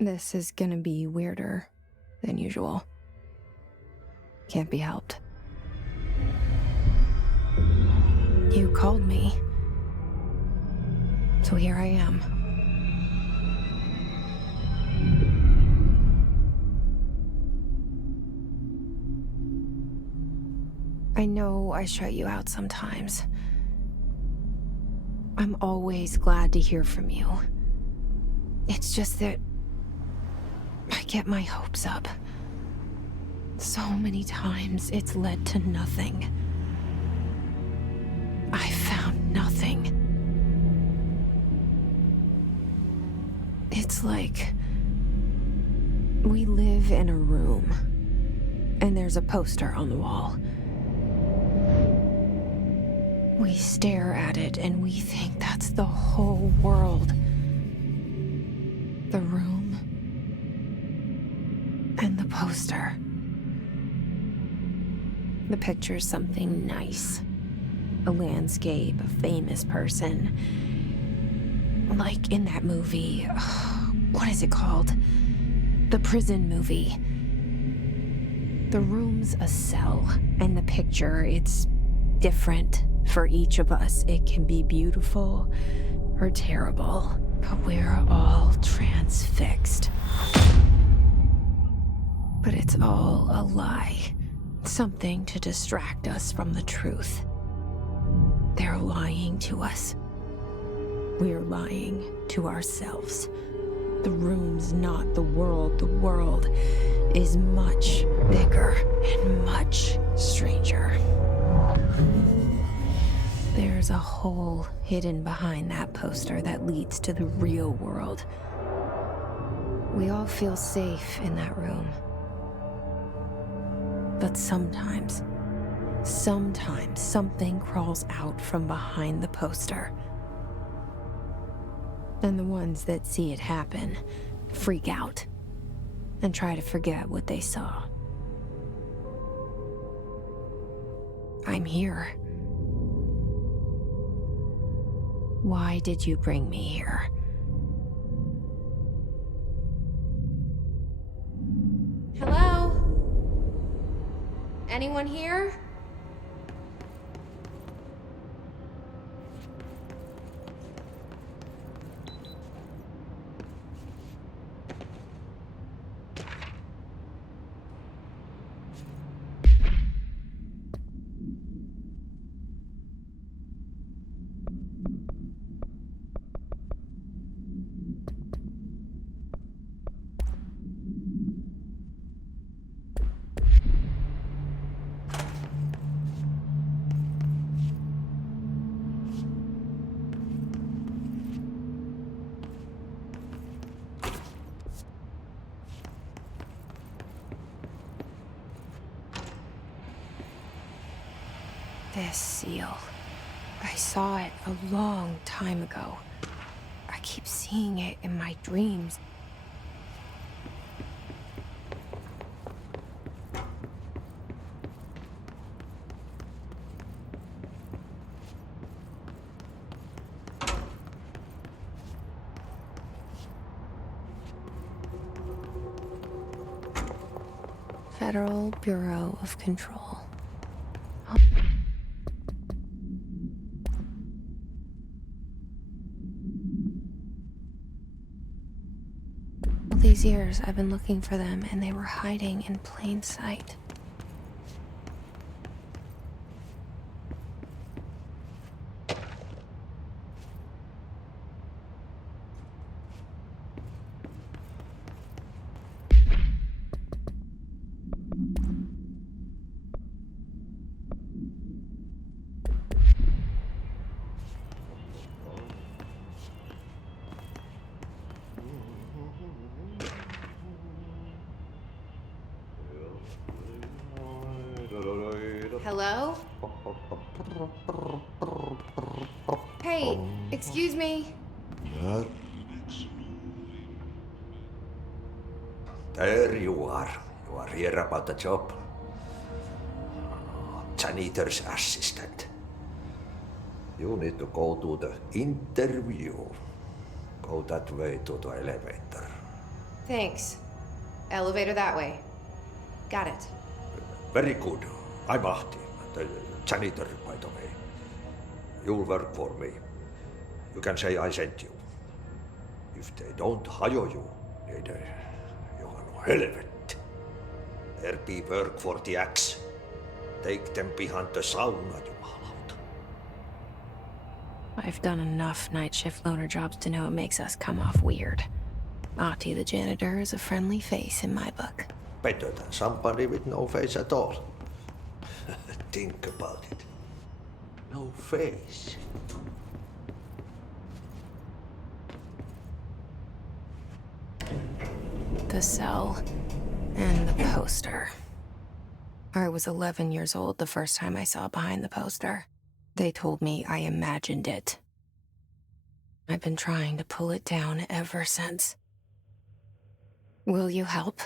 This is gonna be weirder than usual. Can't be helped. You called me. So here I am. I know I shut you out sometimes. I'm always glad to hear from you. It's just that I get my hopes up. So many times it's led to nothing. I found nothing. It's like we live in a room, and there's a poster on the wall. We stare at it and we think that's the whole world. The room and the poster. The picture's something nice. A landscape, a famous person. Like in that movie, what is it called? The prison movie. The room's a cell, and the picture, it's different for each of us. It can be beautiful or terrible, but we're all transfixed. But it's all a lie. Something to distract us from the truth. They're lying to us. We're lying to ourselves. The room's not the world. The world is much bigger and much stranger. There's a hole hidden behind that poster that leads to the real world. We all feel safe in that room. But sometimes something crawls out from behind the poster. And the ones that see it happen freak out and try to forget what they saw. I'm here. Why did you bring me here? Hello? Anyone here? This seal. I saw it a long time ago. I keep seeing it in my dreams. Federal Bureau of Control. All these years I've been looking for them, and they were hiding in plain sight. Hello? Hey, excuse me. There you are. You are here about the job. Janitor's assistant. You need to go to the interview. Go that way to the elevator. Thanks. Elevator that way. Got it. Very good. I'm Ahti, the janitor, by the way. You'll work for me. You can say I sent you. If they don't hire you, then you're no helvet. There be work for the axe. Take them behind the sauna, jumalauta. I've done enough night shift loner jobs to know it makes us come off weird. Ahti the janitor is a friendly face in my book. Better than somebody with no face at all. Think about it. No face. The cell and the poster. I was 11 years old the first time I saw behind the poster. They told me I imagined it. I've been trying to pull it down ever since. Will you help?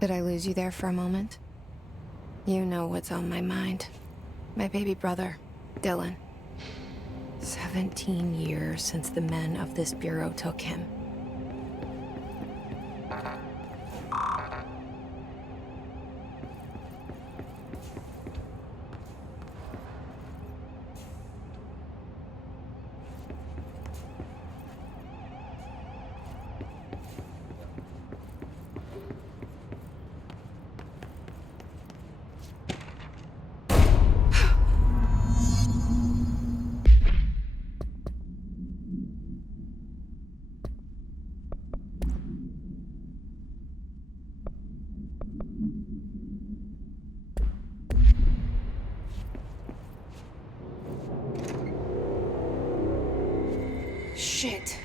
Did I lose you there for a moment? You know what's on my mind. My baby brother, Dylan. 17 years since the men of this bureau took him. Shit.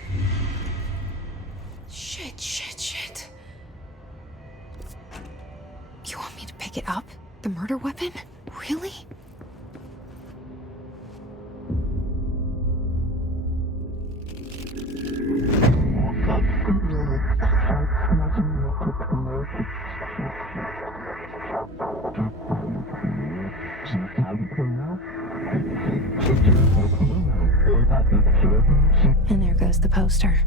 Shit. You want me to pick it up? The murder weapon? Really? And there goes the poster.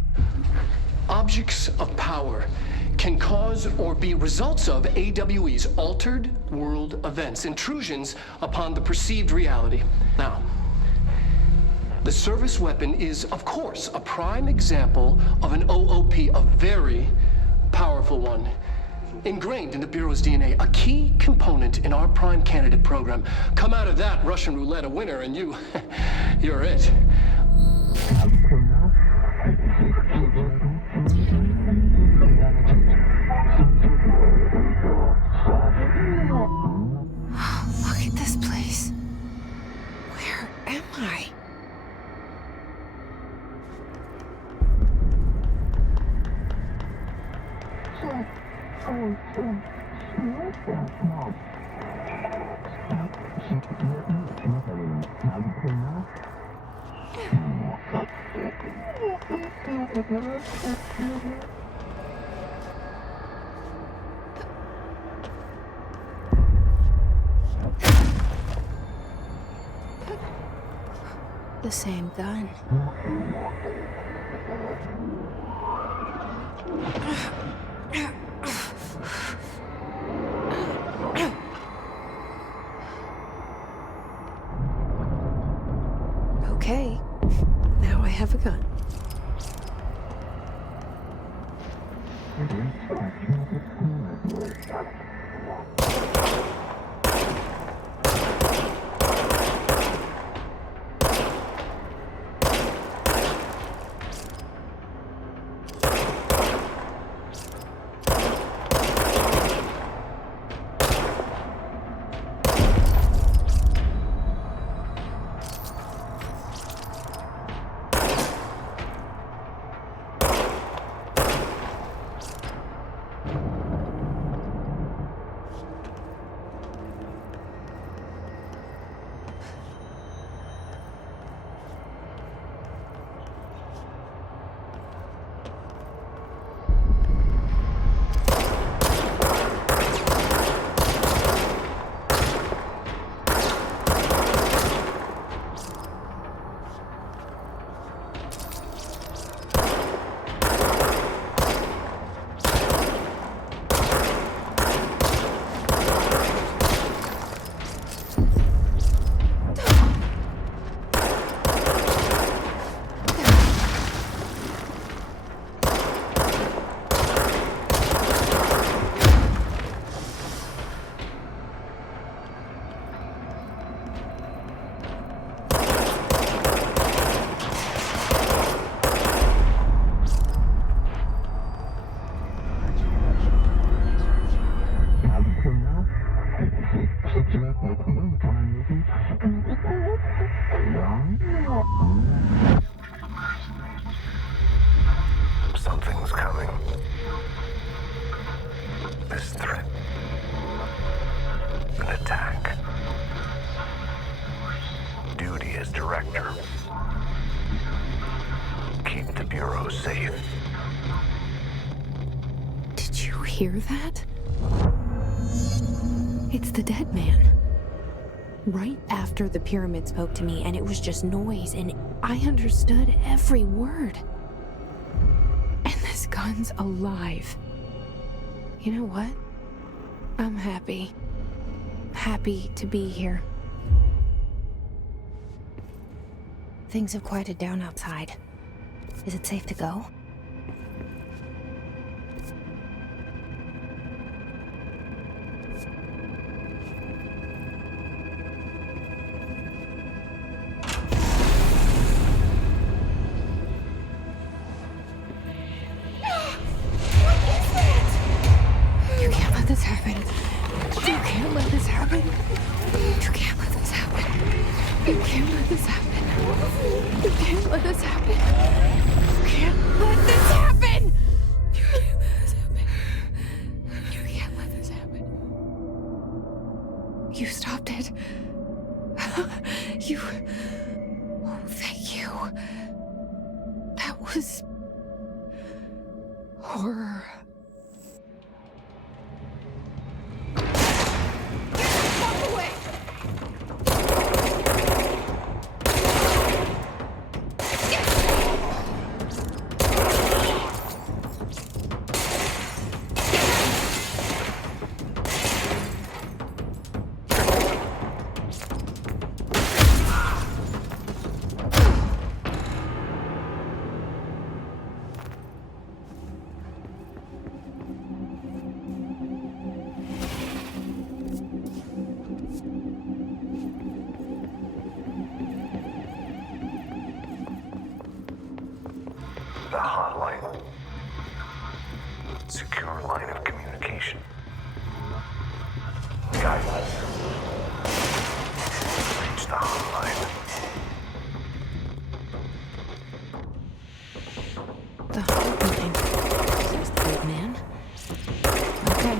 Objects of power can cause or be results of AWE's altered world events, intrusions upon the perceived reality. Now, the service weapon is, of course, a prime example of an OOP, a very powerful one, ingrained in the Bureau's DNA, a key component in our prime candidate program. Come out of that Russian roulette a winner and you're it. Look at this place. Where am I? The same gun. Okay. Now I have a gun. Something's coming. This threat. An attack. Duty as director. Keep the Bureau safe. Did you hear that? It's the dead man. Right after the pyramid spoke to me, and it was just noise, and I understood every word. And this gun's alive. You know what? I'm happy. Happy to be here. Things have quieted down outside. Is it safe to go? You can't let this happen. You can't let this happen. You can't let this happen. You can't let this happen. You can't let this happen. You can't let this happen. You can't let this happen. You can't let this happen. You stopped it. You. Oh, thank you. That was horror. Walk away. The hotline. Secure line of communication. Guidance. Reach the hotline. The hotline. Says the dead man. Okay.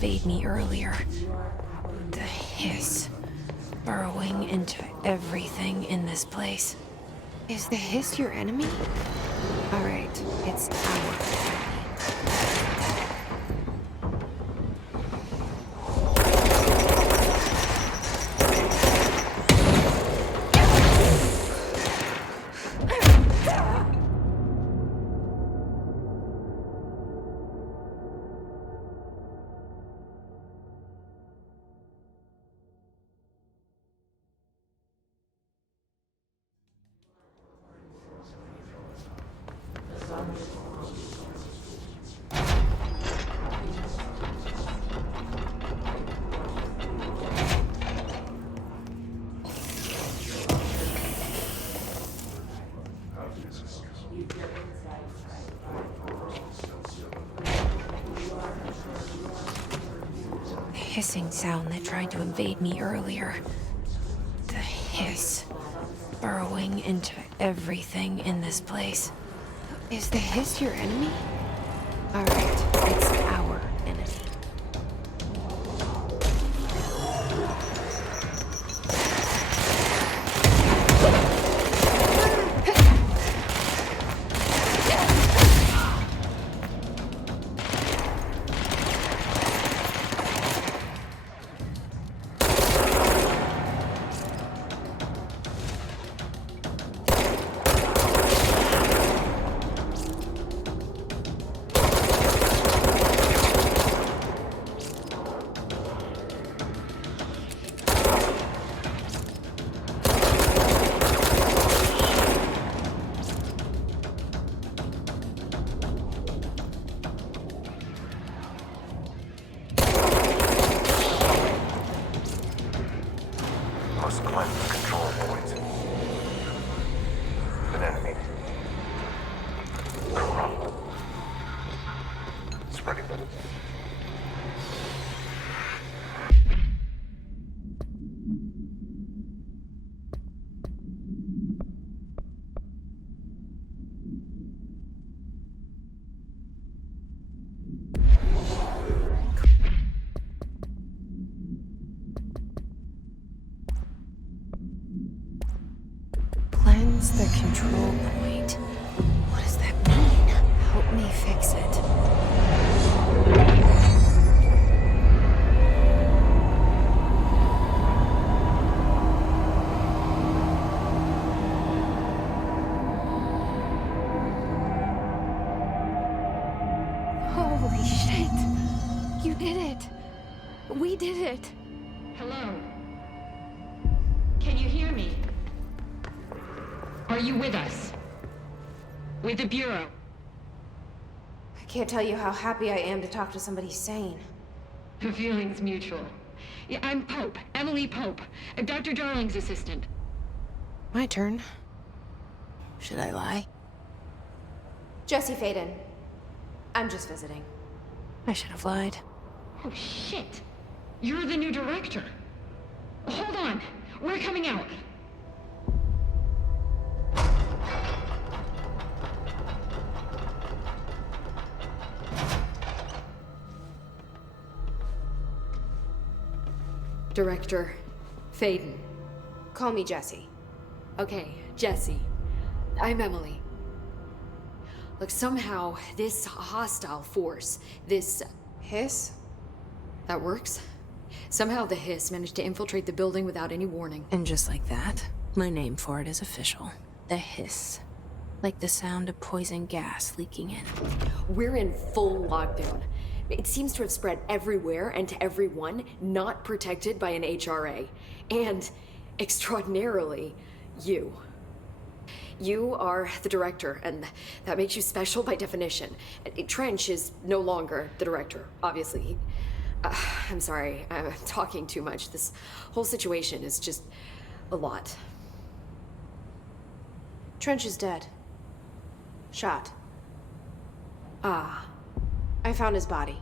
invade me earlier. The hiss burrowing into everything in this place. Is the hiss your enemy? All right, it's our enemy. Hissing sound that tried to invade me earlier. The hiss burrowing into everything in this place. Is the hiss your enemy? All right, it's our enemy. Must cleanse control points. An enemy. Corrupt. Spreading. Cleanse the control point. What does that mean? Help me fix it. Holy shit! You did it! We did it! Hello? Can you hear me? Are you with us? With the Bureau? I can't tell you how happy I am to talk to somebody sane. The feeling's mutual. Yeah, I'm Pope, Emily Pope, Dr. Darling's assistant. My turn. Should I lie? Jesse Faden. I'm just visiting. I should have lied. Oh, shit. You're the new director. Hold on. We're coming out. Director Faden. Call me Jesse. Okay, Jesse. I'm Emily. Look, somehow this hostile force, this... Hiss? that works? Somehow the hiss managed to infiltrate the building without any warning. And just like that, my name for it is official. The hiss. Like the sound of poison gas leaking in. We're in full lockdown. It seems to have spread everywhere and to everyone not protected by an HRA. And, extraordinarily, you. You are the director, and that makes you special by definition. Trench is no longer the director, obviously. I'm sorry, I'm talking too much. This whole situation is just a lot. Trench is dead. Shot. Ah, I found his body.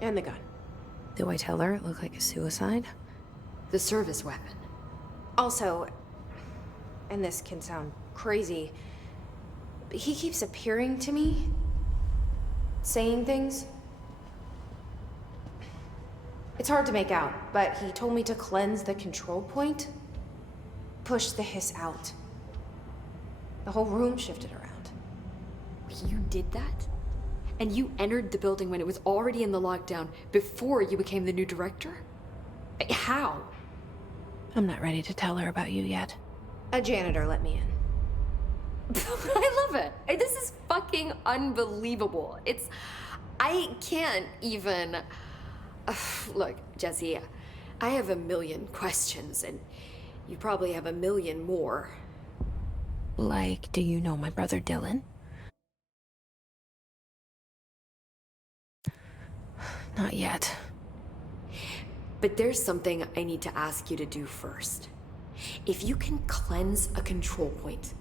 And the gun. Do I tell her it looked like a suicide? the service weapon. Also, and this can sound crazy, but he keeps appearing to me, saying things. It's hard to make out, but he told me to cleanse the control point. Push the hiss out. The whole room shifted around. You did that? And you entered the building when it was already in the lockdown before you became the new director? How? I'm not ready to tell her about you yet. A janitor let me in. I love it. This is fucking unbelievable. I can't even... Look, Jesse, I have a million questions, and you probably have a million more. Like, do you know my brother Dylan? Not yet. But there's something I need to ask you to do first. If you can cleanse a control point,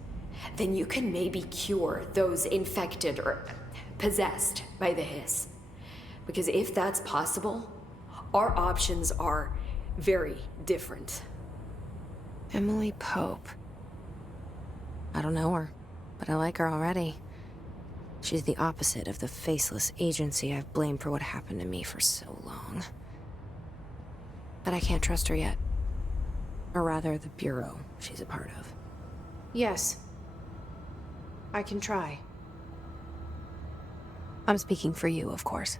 then you can maybe cure those infected or possessed by the hiss. Because if that's possible, our options are very different. Emily Pope. I don't know her, but I like her already. She's the opposite of the faceless agency I've blamed for what happened to me for so long. But I can't trust her yet. Or rather, the Bureau she's a part of. Yes. I can try. I'm speaking for you, of course.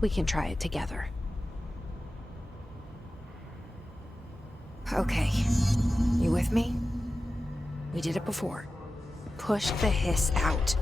We can try it together. Okay. You with me? We did it before. Push the hiss out.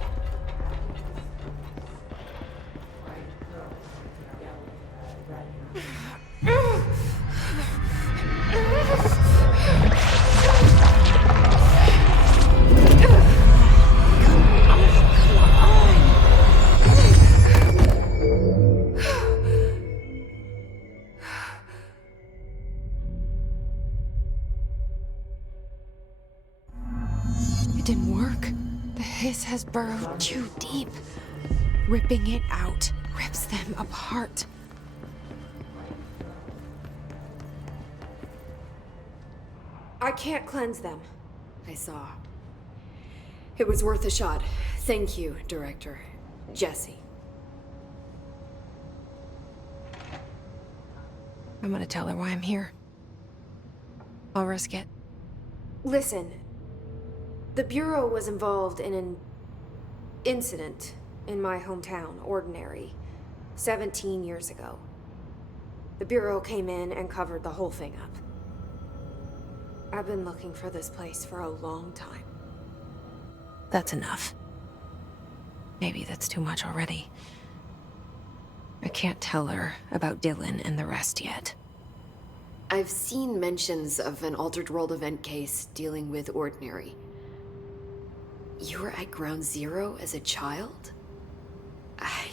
Has burrowed too deep. Ripping it out rips them apart. I can't cleanse them. I saw. It was worth a shot. Thank you, Director. Jesse. I'm gonna tell her why I'm here. I'll risk it. Listen. The Bureau was involved in an incident in my hometown, Ordinary, 17 years ago. The Bureau came in and covered the whole thing up. I've been looking for this place for a long time. That's enough. Maybe that's too much already. I can't tell her about Dylan and the rest yet. I've seen mentions of an Altered World event case dealing with Ordinary. You were at Ground Zero as a child?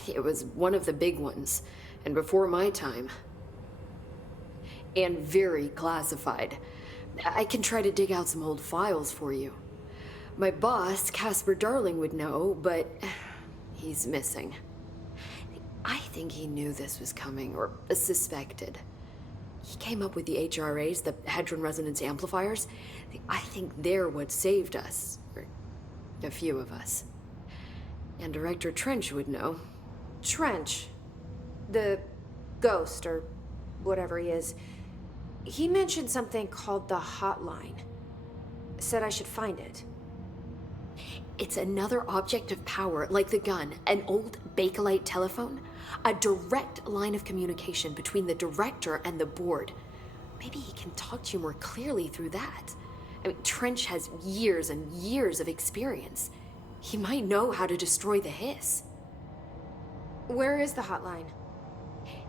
It was one of the big ones, and before my time. And very classified. I can try to dig out some old files for you. My boss, Casper Darling, would know, but he's missing. I think he knew this was coming, or suspected. He came up with the HRAs, the Hadron Resonance Amplifiers. I think they're what saved us. A few of us. And Director Trench would know. Trench? The ghost, or whatever he is. He mentioned something called the Hotline. Said I should find it. It's another object of power, like the gun, an old Bakelite telephone. A direct line of communication between the Director and the board. Maybe he can talk to you more clearly through that. I mean, Trench has years and years of experience. He might know how to destroy the hiss. Where is the hotline?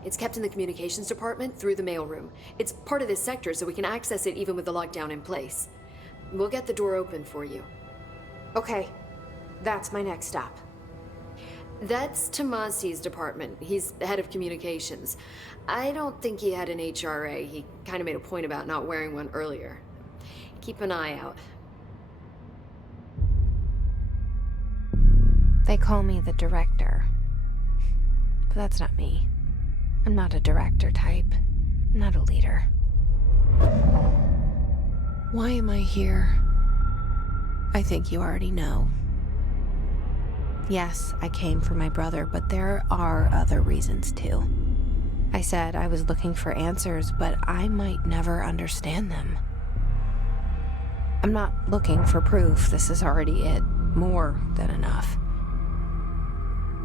It's kept in the communications department through the mailroom. It's part of this sector, so we can access it even with the lockdown in place. We'll get the door open for you. Okay. That's my next stop. That's Tomasi's department. He's the head of communications. I don't think he had an HRA. He kind of made a point about not wearing one earlier. Keep an eye out. They call me the director. But that's not me. I'm not a director type. I'm not a leader. Why am I here? I think you already know. Yes, I came for my brother, but there are other reasons too. I said I was looking for answers, but I might never understand them. I'm not looking for proof. This is already it. More than enough.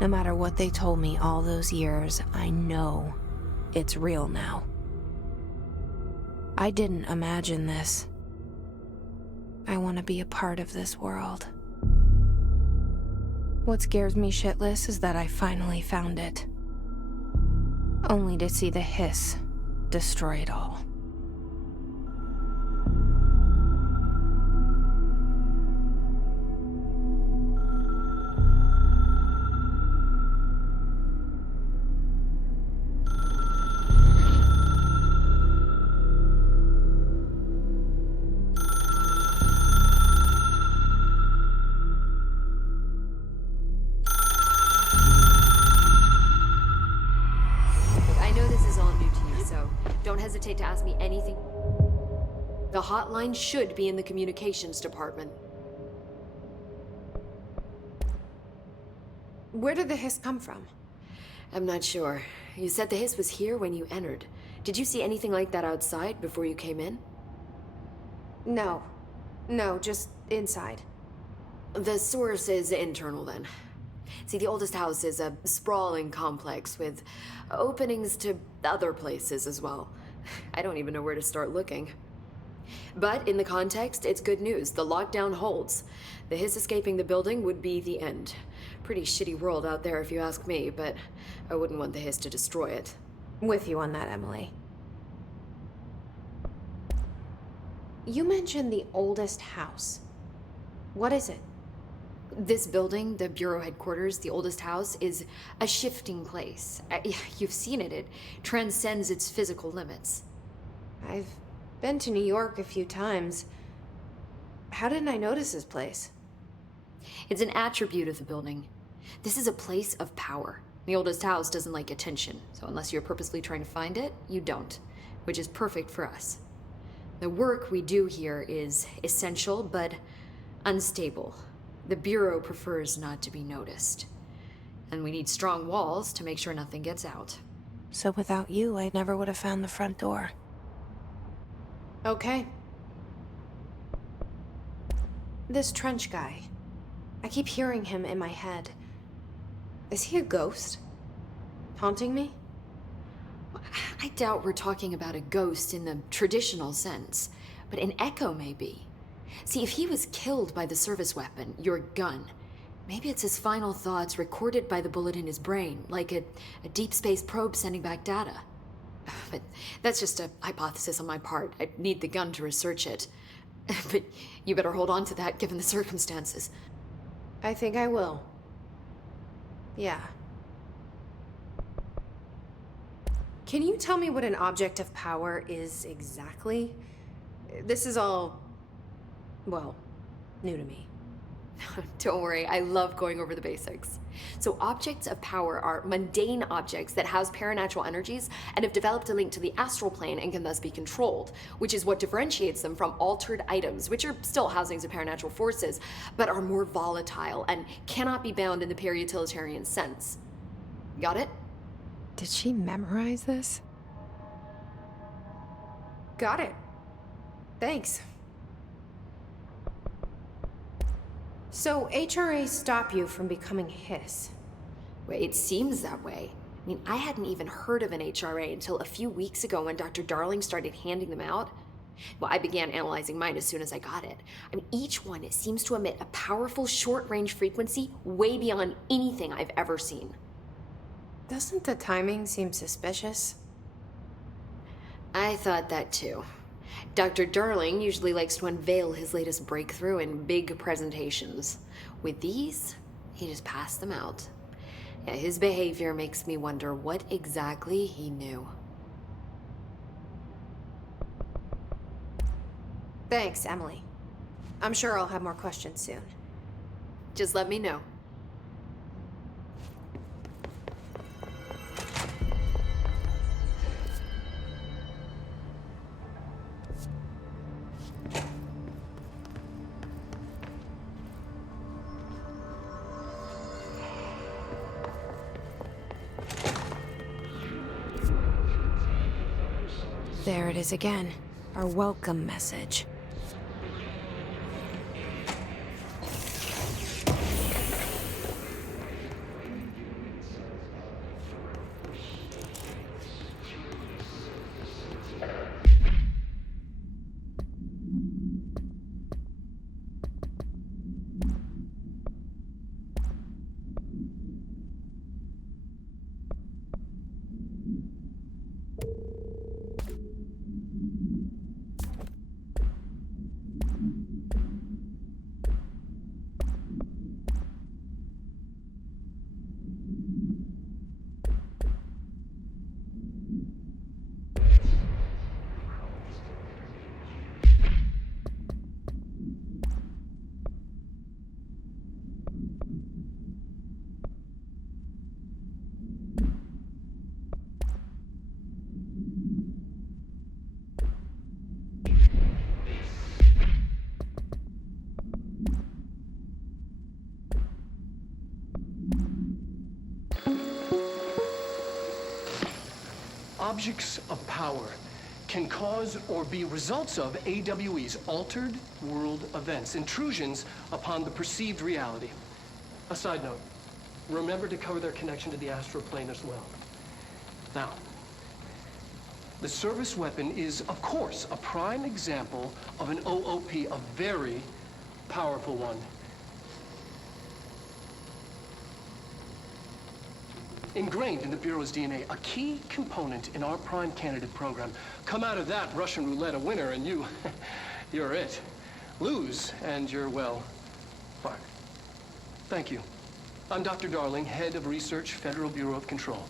No matter what they told me all those years, I know it's real now. I didn't imagine this. I want to be a part of this world. What scares me shitless is that I finally found it. Only to see the hiss destroy it all. To ask me anything. The hotline should be in the communications department. Where did the hiss come from? I'm not sure. You said the hiss was here when you entered. Did you see anything like that outside before you came in? No, just inside. The source is internal then. See, the oldest house is a sprawling complex with openings to other places as well. I don't even know where to start looking. But in the context, it's good news. The lockdown holds. The hiss escaping the building would be the end. Pretty shitty world out there if you ask me, but I wouldn't want the hiss to destroy it. With you on that, Emily. You mentioned the oldest house. What is it? This building, the Bureau headquarters, the oldest house, is a shifting place. You've seen it. It transcends its physical limits. I've been to New York a few times. How didn't I notice this place? It's an attribute of the building. This is a place of power. The oldest house doesn't like attention, so unless you're purposely trying to find it, you don't, which is perfect for us. The work we do here is essential, but unstable. The Bureau prefers not to be noticed. And we need strong walls to make sure nothing gets out. So without you, I never would have found the front door. Okay. This Trench guy. I keep hearing him in my head. Is he a ghost? Haunting me? I doubt we're talking about a ghost in the traditional sense, but an echo maybe. See, if he was killed by the service weapon, your gun, maybe it's his final thoughts recorded by the bullet in his brain, like a deep space probe sending back data. But that's just a hypothesis on my part. I'd need the gun to research it. But you better hold on to that given the circumstances. I think I will. Yeah. Can you tell me what an object of power is exactly? This is all, well, new to me. Don't worry, I love going over the basics. So objects of power are mundane objects that house paranatural energies and have developed a link to the astral plane and can thus be controlled, which is what differentiates them from altered items, which are still housings of paranatural forces, but are more volatile and cannot be bound in the peri-utilitarian sense. Got it? Did she memorize this? Got it. Thanks. So HRA stop you from becoming Hiss? Well, it seems that way. I mean, I hadn't even heard of an HRA until a few weeks ago when Dr. Darling started handing them out. Well, I began analyzing mine as soon as I got it. I mean, each one seems to emit a powerful short-range frequency way beyond anything I've ever seen. Doesn't the timing seem suspicious? I thought that too. Dr. Darling usually likes to unveil his latest breakthrough in big presentations. With these, he just passed them out. Yeah, his behavior makes me wonder what exactly he knew. Thanks, Emily. I'm sure I'll have more questions soon. Just let me know. There it is again. Our welcome message. Objects of power can cause or be results of AWE's altered world events, intrusions upon the perceived reality. A side note, remember to cover their connection to the astral plane as well. Now, the service weapon is, of course, a prime example of an OOP, a very powerful one. Ingrained in the Bureau's DNA, a key component in our prime candidate program. Come out of that Russian roulette a winner and you're it. Lose and you're, well, fired. Thank you. I'm Dr. Darling, head of research, Federal Bureau of Control.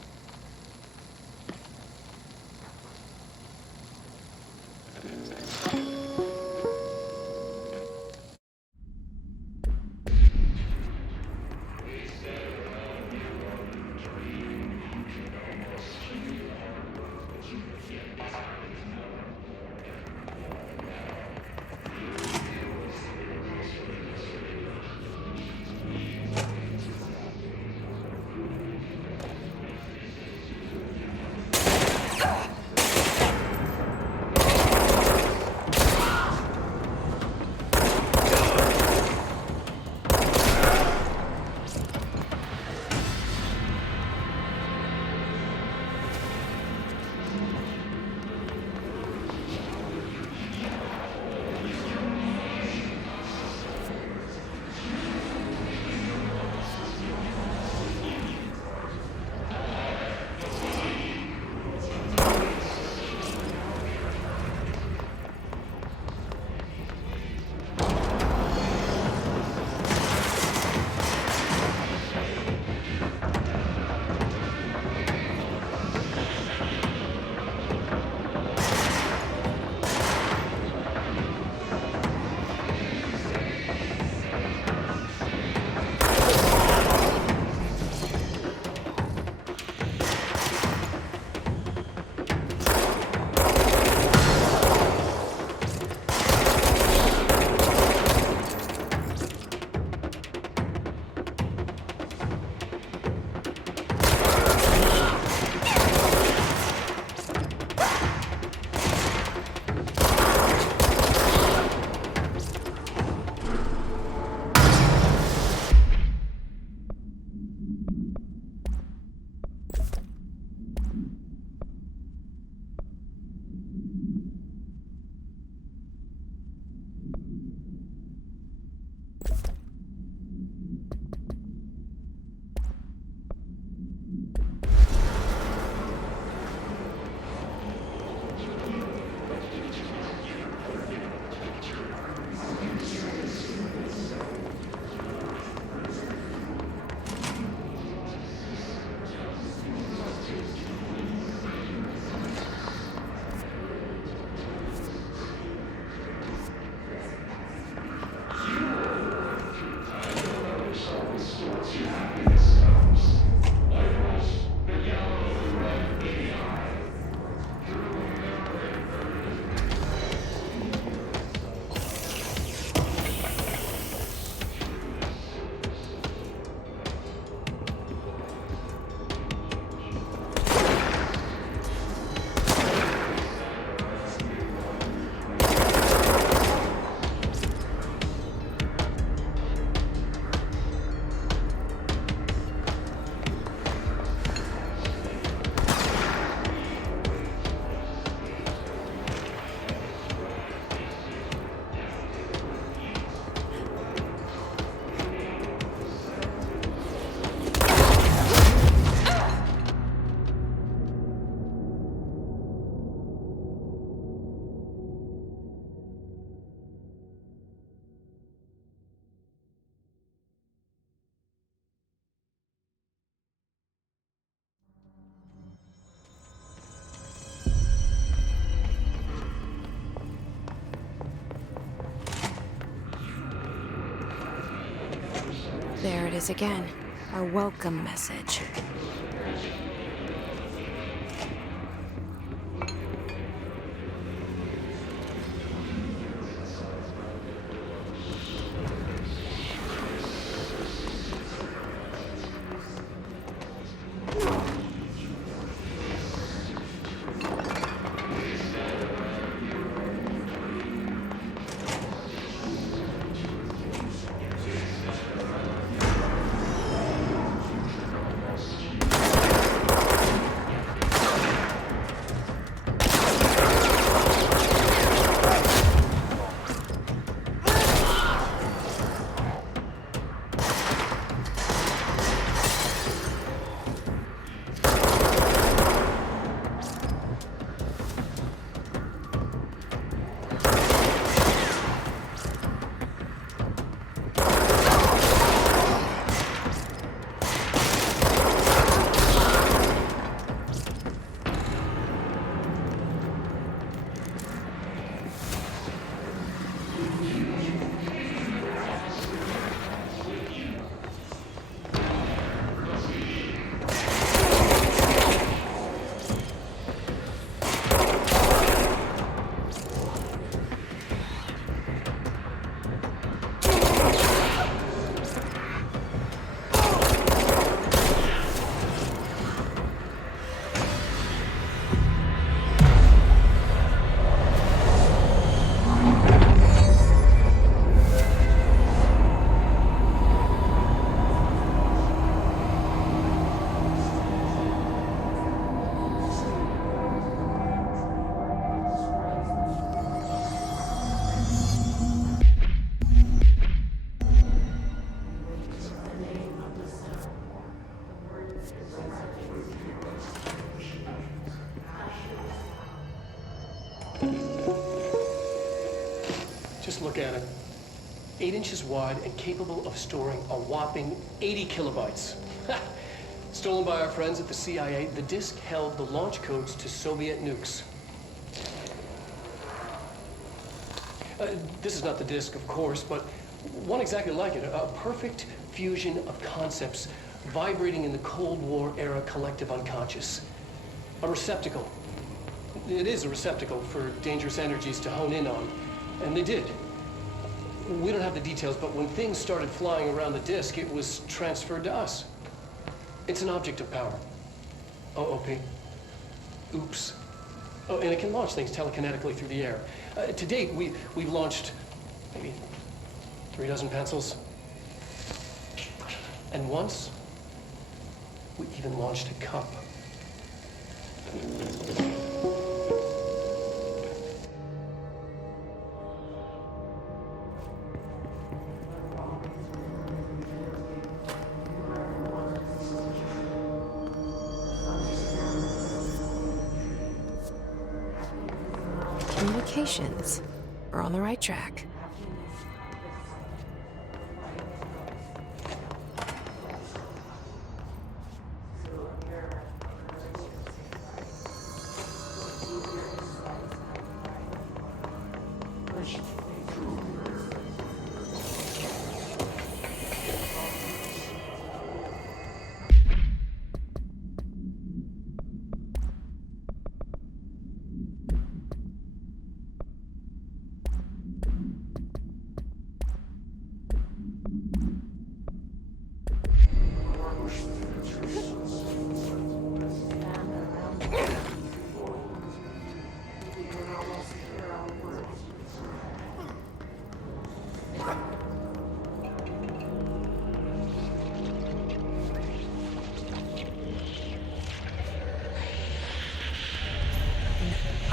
is again. Our welcome message. Just look at it. 8 inches wide and capable of storing a whopping 80 kilobytes. Stolen by our friends at the CIA, the disk held the launch codes to Soviet nukes. This is not the disk, of course, but one exactly like it. A perfect fusion of concepts vibrating in the Cold War era collective unconscious. A receptacle. It is a receptacle for dangerous energies to hone in on. And they did. We don't have the details, but when things started flying around the disk, it was transferred to us. It's an object of power. OOP. Oops. Oh, and it can launch things telekinetically through the air. To date, we've launched maybe 3 dozen pencils. And once, we even launched a cup. Communications. We're on the right track.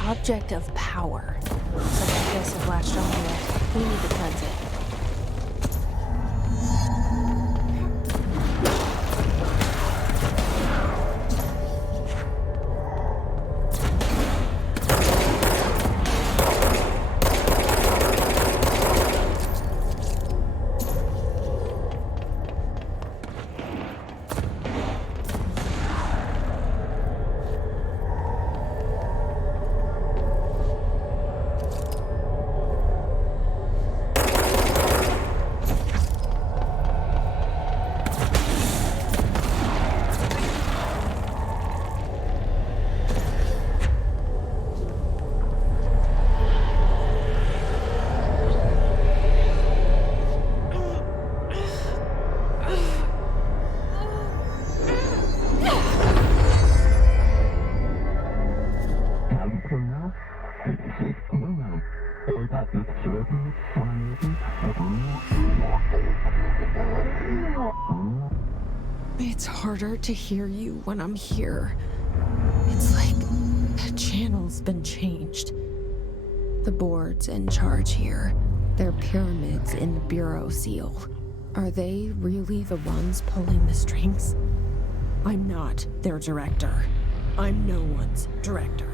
Object of power. Some guys have latched onto it. We need to cleanse it. It's harder to hear you when I'm here. It's like the channel's been changed. The board's in charge here. They're pyramids in the Bureau seal. Are they really the ones pulling the strings? I'm not their director. I'm no one's director.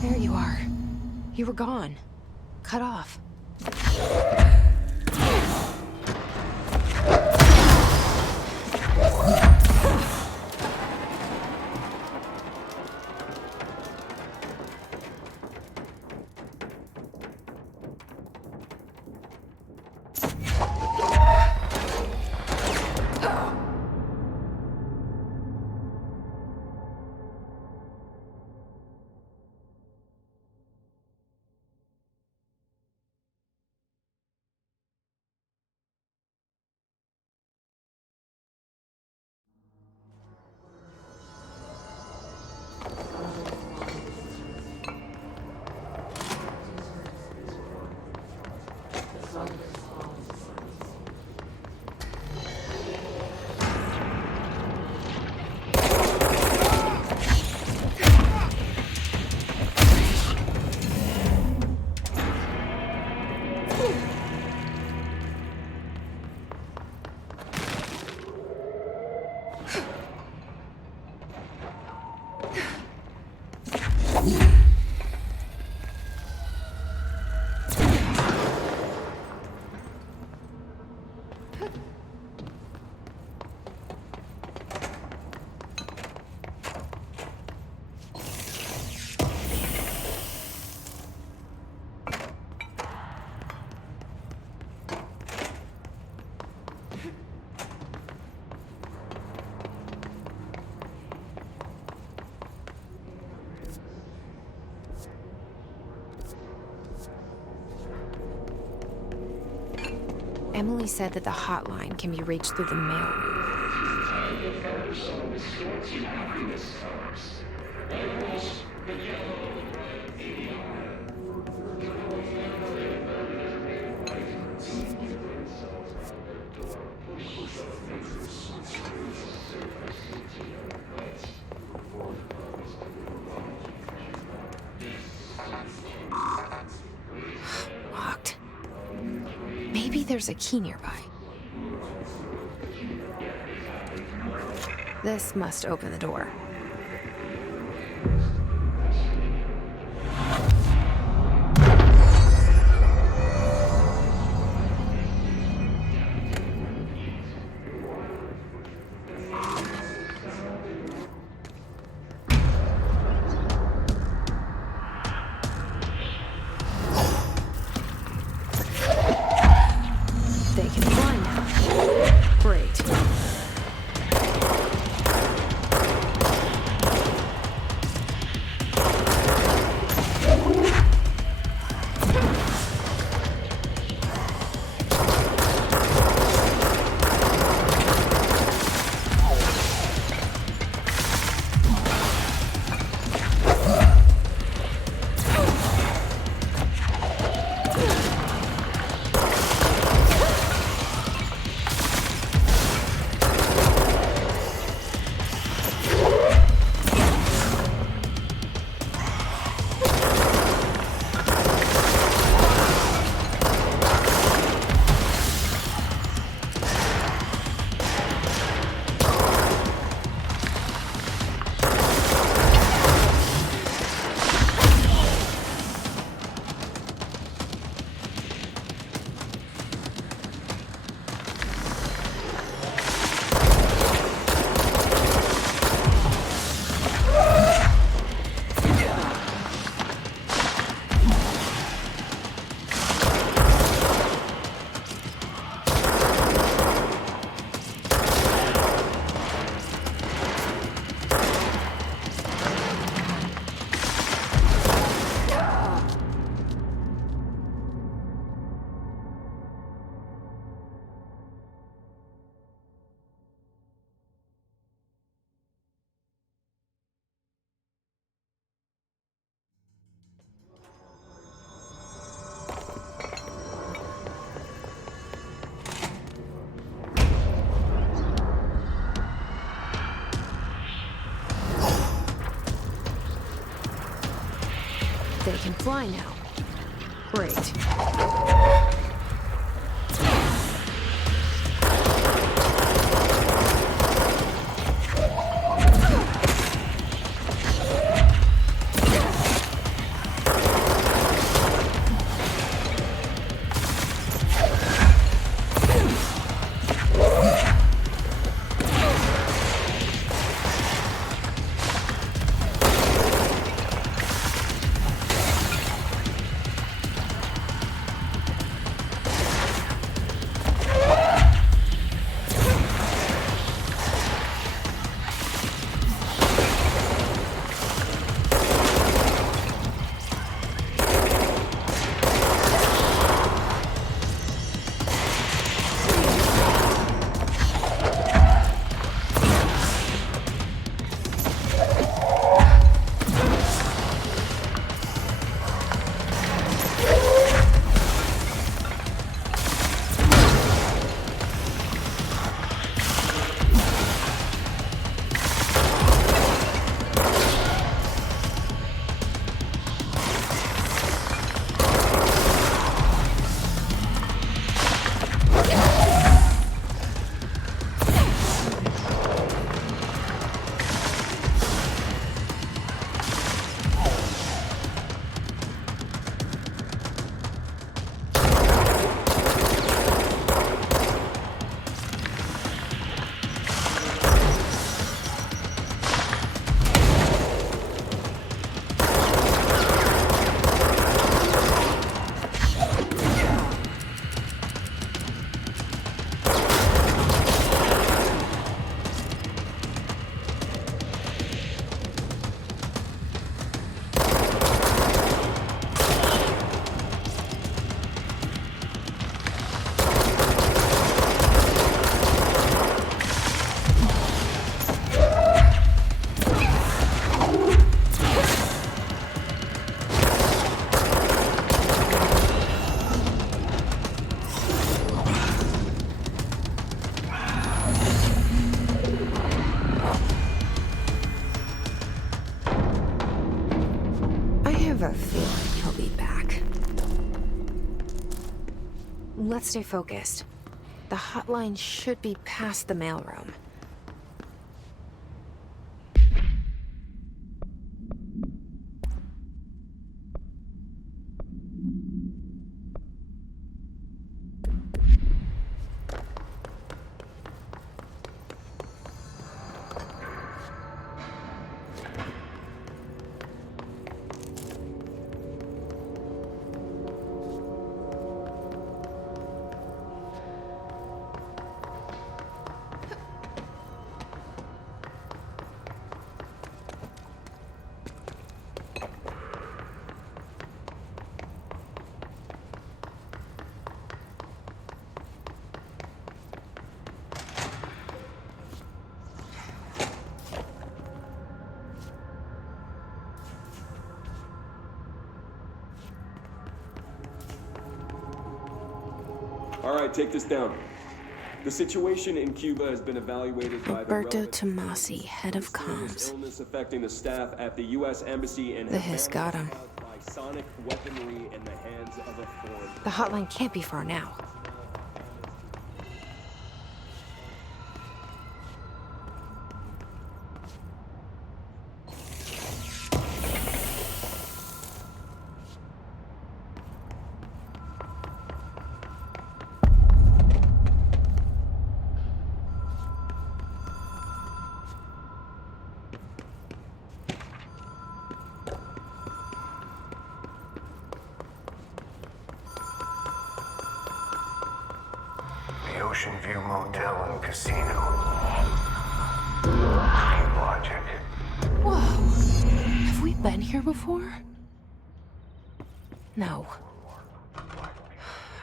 There you are. You were gone. Cut off. Emily said that the hotline can be reached through the mail room. Locked. Maybe there's a key nearby. This must open the door. fly now. Great. have a feeling he'll be back. Let's stay focused. The hotline should be past the mailroom. All right, take this down. The situation in Cuba has been evaluated by Roberto Tomasi, head of comms. Illness affecting the staff at the U.S. Embassy in The Hiss got him. by sonic weaponry in the hands of a foreign. The hotline can't be far now. The Ocean View Motel and Casino. Dream logic. Whoa! Have we been here before? No.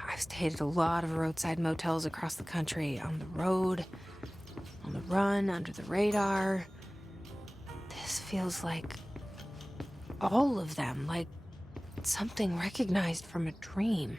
I've stayed at a lot of roadside motels across the country, on the road, on the run, under the radar. This feels like all of them, like something recognized from a dream.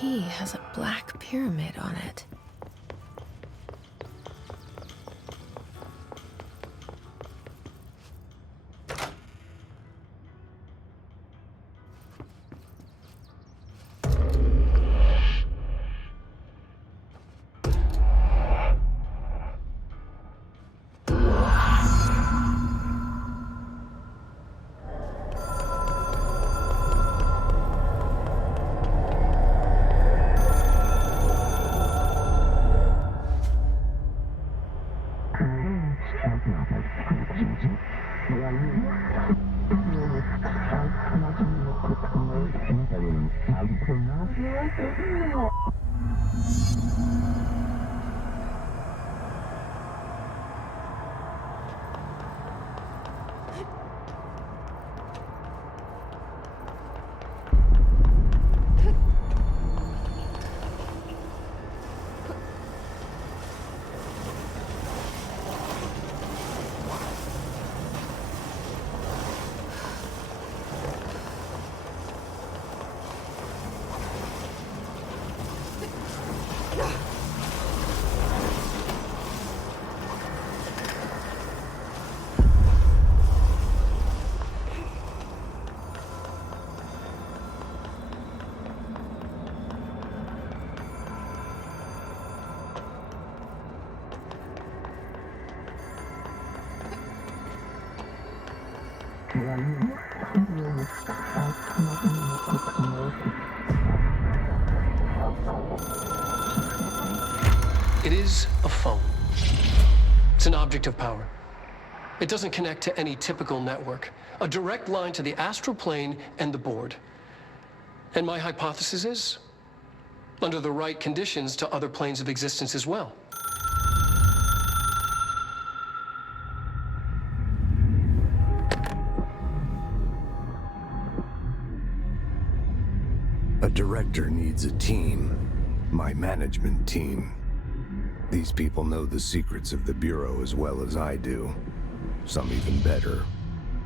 key has a black pyramid on it. It is a phone. It's an object of power. It doesn't connect to any typical network. A direct line to the astral plane and the board. And my hypothesis is, under the right conditions, to other planes of existence as well. A director needs a team. My management team. These people know the secrets of the Bureau as well as I do. Some even better.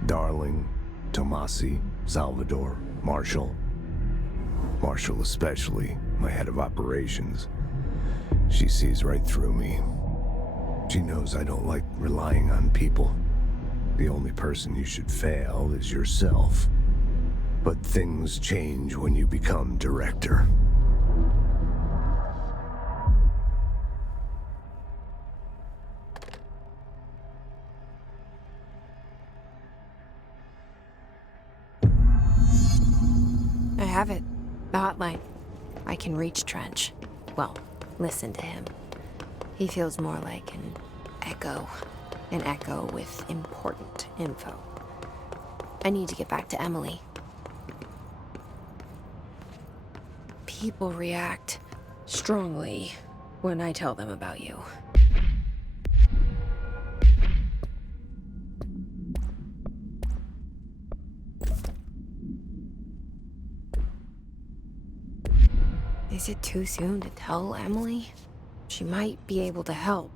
Darling, Tomasi, Salvador, Marshall. Marshall especially, my head of operations. She sees right through me. She knows I don't like relying on people. The only person you should fail is yourself. But things change when you become director. I have it. The hotline. I can reach Trench. Well, listen to him. He feels more like an echo. An echo with important info. I need to get back to Emily. People react strongly when I tell them about you. Is it too soon to tell Emily? She might be able to help.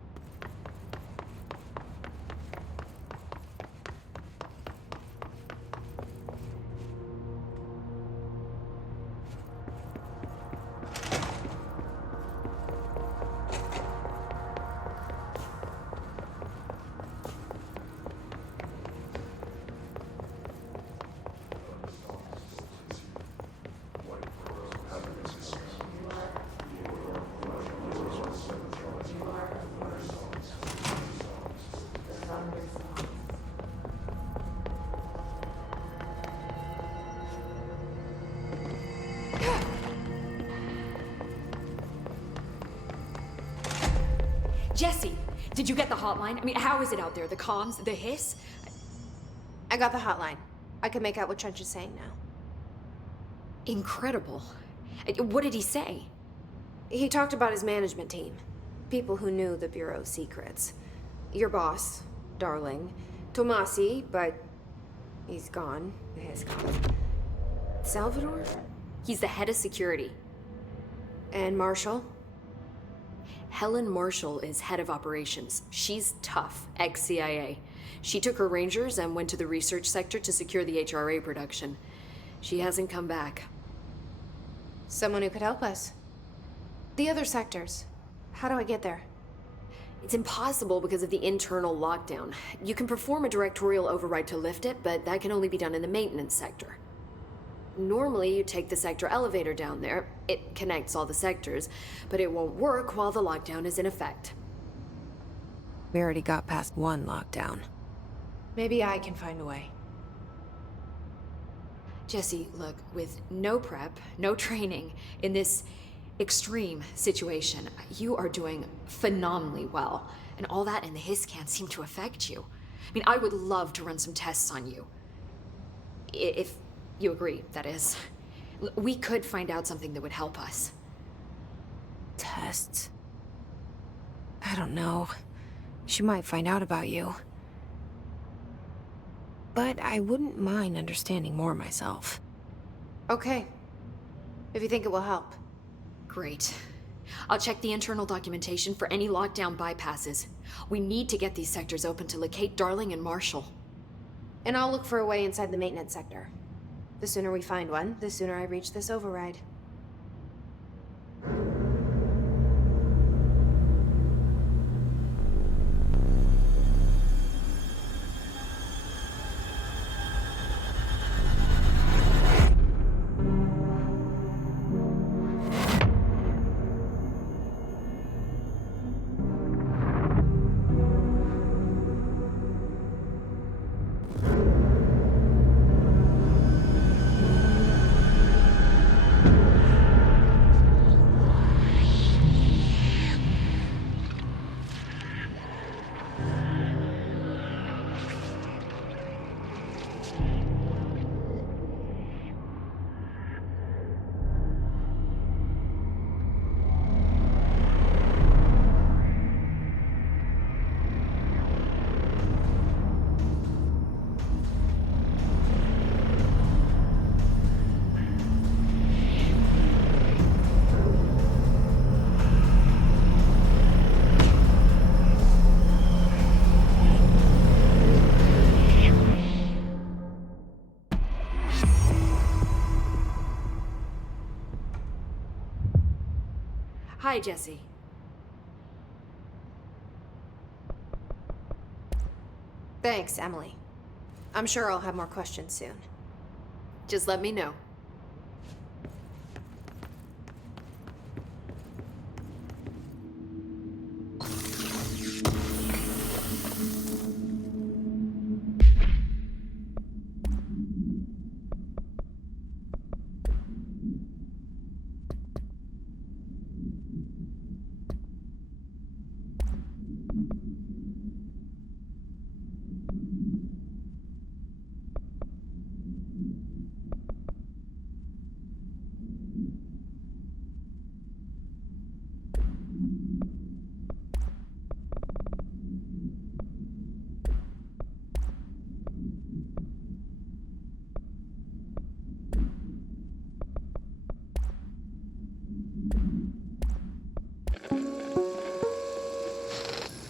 Jesse, did you get the hotline? I mean, how is it out there? The comms, the hiss? I got the hotline. I can make out what Trench is saying now. Incredible. What did he say? He talked about his management team. People who knew the Bureau's secrets. Your boss, Darling. Tomasi, but he's gone. He's gone. Salvador? He's the head of security. And Marshall? Helen Marshall is head of operations. She's tough, ex-CIA. She took her Rangers and went to the research sector to secure the HRA production. She hasn't come back. Someone who could help us. The other sectors. How do I get there? It's impossible because of the internal lockdown. You can perform a directorial override to lift it, but that can only be done in the maintenance sector. Normally, you take the sector elevator down there. It connects all the sectors, but it won't work while the lockdown is in effect. We already got past one lockdown. Maybe I can find a way. Jesse, look, with no prep, no training, in this extreme situation, you are doing phenomenally well. And all that and the hiss can't seem to affect you. I mean, I would love to run some tests on you. If you agree, that is. We could find out something that would help us. Tests? I don't know. She might find out about you. But I wouldn't mind understanding more myself. Okay. If you think it will help. Great. I'll check the internal documentation for any lockdown bypasses. We need to get these sectors open to locate Darling and Marshall. And I'll look for a way inside the maintenance sector. The sooner we find one, the sooner I reach this override. Hi, Jesse. Thanks, Emily. I'm sure I'll have more questions soon. Just let me know.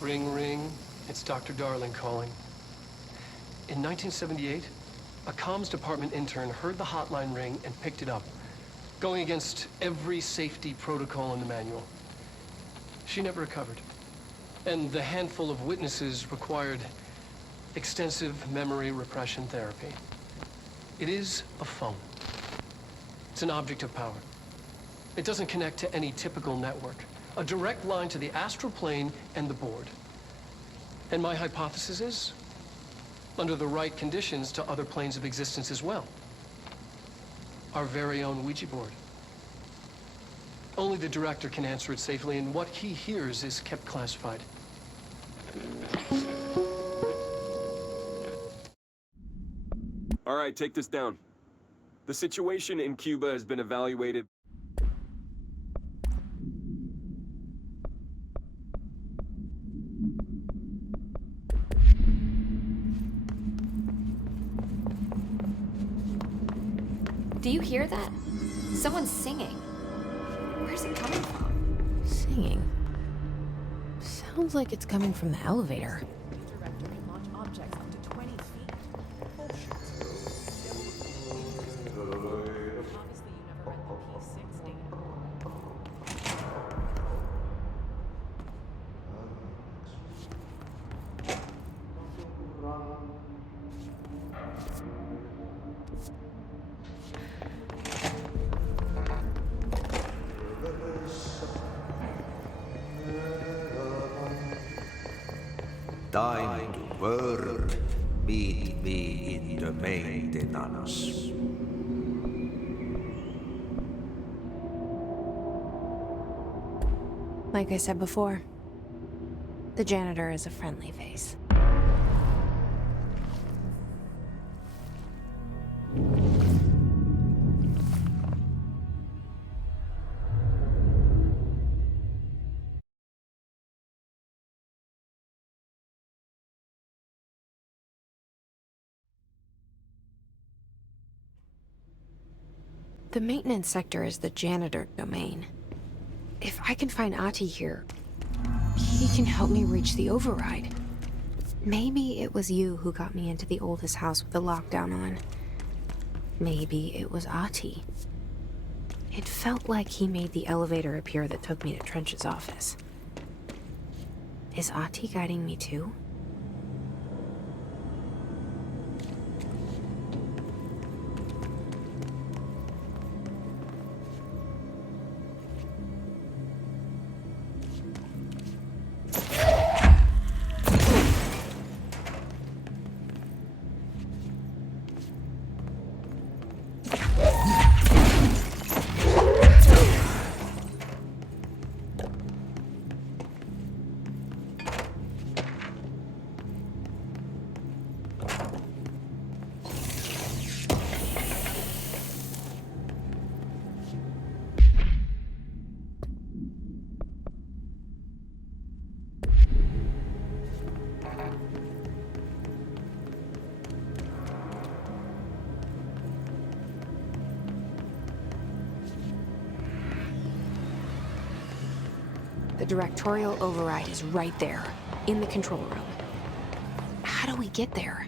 Ring, ring. It's Dr. Darling calling. In 1978, a comms department intern heard the hotline ring and picked it up, going against every safety protocol in the manual. She never recovered. And the handful of witnesses required extensive memory repression therapy. It is a phone. It's an object of power. It doesn't connect to any typical network. A direct line to the astral plane and the board. And my hypothesis is, under the right conditions, to other planes of existence as well. Our very own Ouija board. Only the director can answer it safely, and what he hears is kept classified. All right, take this down. The situation in Cuba has been evaluated. Do you hear that? Someone's singing. Where's it coming from? Singing? Sounds like it's coming from the elevator. Director can launch objects up to 20 feet. Bullshit. Obviously, you never read the P6 data. time to work. Meet me in the maintenance. Like I said before, the janitor is a friendly face. The maintenance sector is the janitor domain. If I can find Ahti here, he can help me reach the override. Maybe it was you who got me into the oldest house with the lockdown on. Maybe it was Ahti. It felt like he made the elevator appear that took me to Trench's office. Is Ahti guiding me too? The directorial override is right there, in the control room. How do we get there?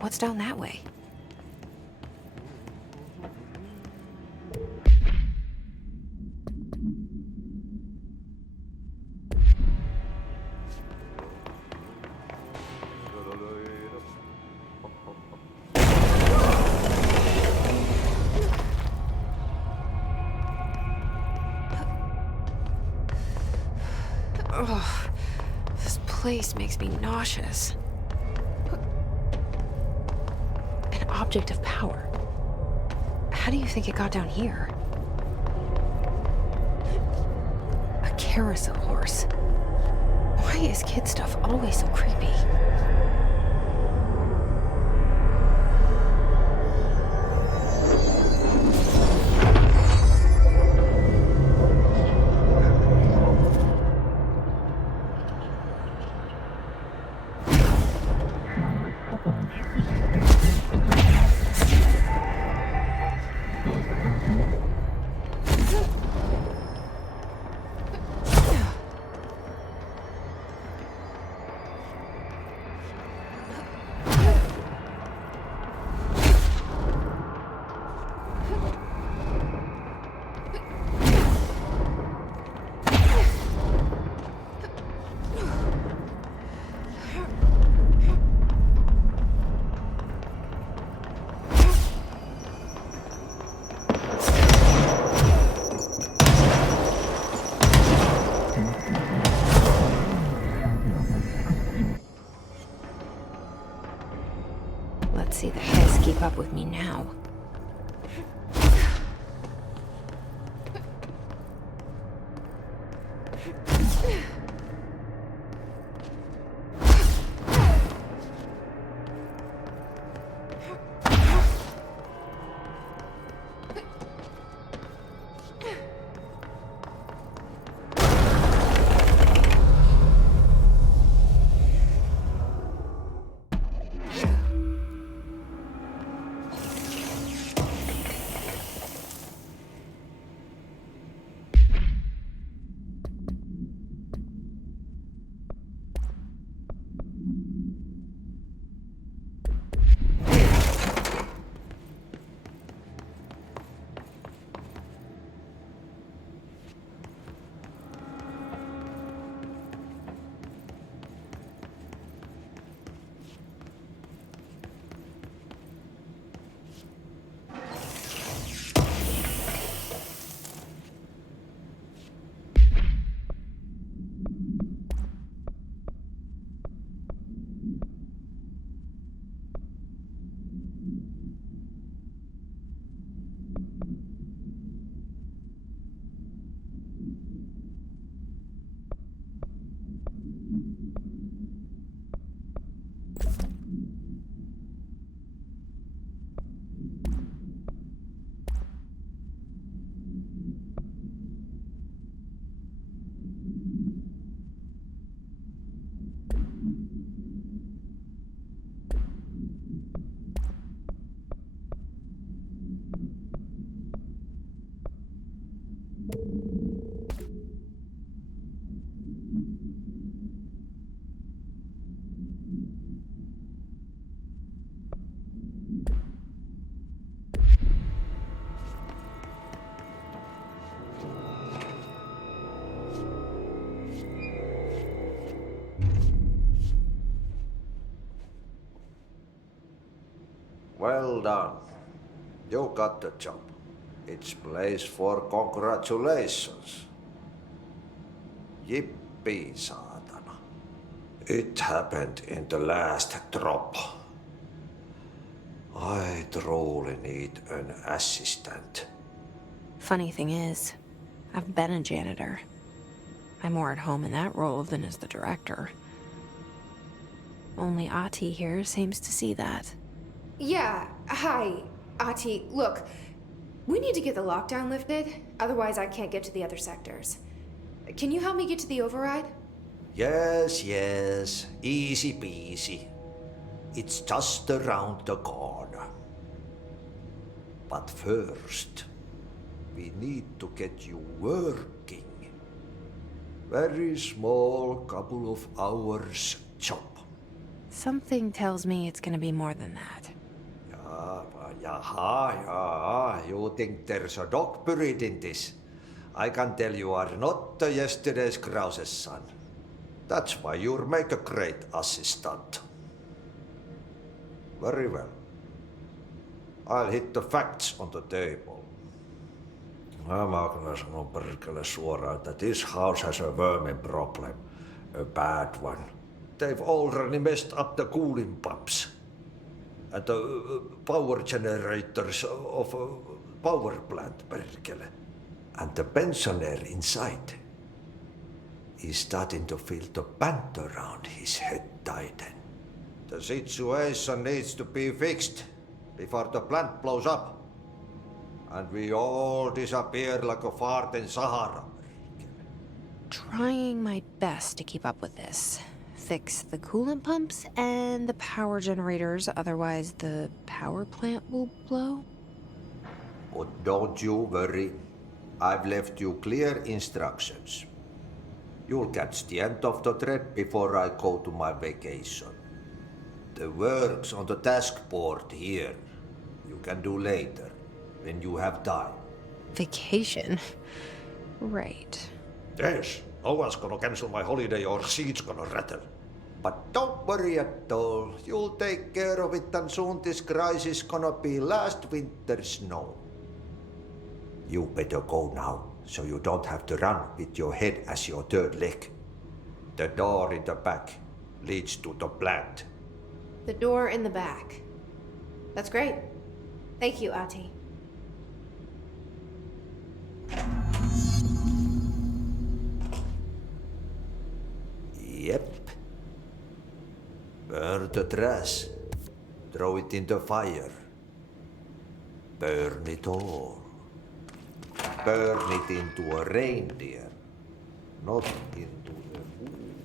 What's down that way? Ugh, this place makes me nauseous. An object of power. How do you think it got down here? A carousel horse. Why is kid stuff always so creepy? Let's see the Hess keep up with me now. Well done. You got the job. It's place for congratulations. Yippee, saatana. It happened in the last drop. I truly need an assistant. Funny thing is, I've been a janitor. I'm more at home in that role than as the director. Only Ahti here seems to see that. Yeah, hi, Ahti. Look, we need to get the lockdown lifted, otherwise I can't get to the other sectors. Can you help me get to the override? Yes, yes. Easy peasy. It's just around the corner. But first, we need to get you working. Very small, couple of hours job. Something tells me it's gonna be more than that. Yeah. You think there's a dog buried in this? I can tell you are not yesterday's Krause's son. That's why you'll make a great assistant. Very well. I'll hit the facts on the table. Mä kyllä sanon perkele suoraan, että this house has a vermin problem. A bad one. They've already messed up the cooling pumps. And the power generators of a power plant, perkele. And the pensioner inside is starting to feel the band around his head tighten. The situation needs to be fixed before the plant blows up. And we all disappear like a fart in Sahara. Trying my best to keep up with this. Fix the coolant pumps and the power generators, otherwise the power plant will blow. But don't you worry. I've left you clear instructions. You'll catch the end of the thread before I go to my vacation. The work's on the task board here. You can do later, when you have time. Vacation? Right. Yes, no one's gonna cancel my holiday or seat's gonna rattle. But don't worry at all. You'll take care of it and soon this crisis gonna be last winter's snow. You better go now, so you don't have to run with your head as your third leg. The door in the back leads to the plant. The door in the back. That's great. Thank you, Ahti. Yep. Burn the trash. Throw it in the fire. Burn it all. Burn it into a reindeer, not into a goose.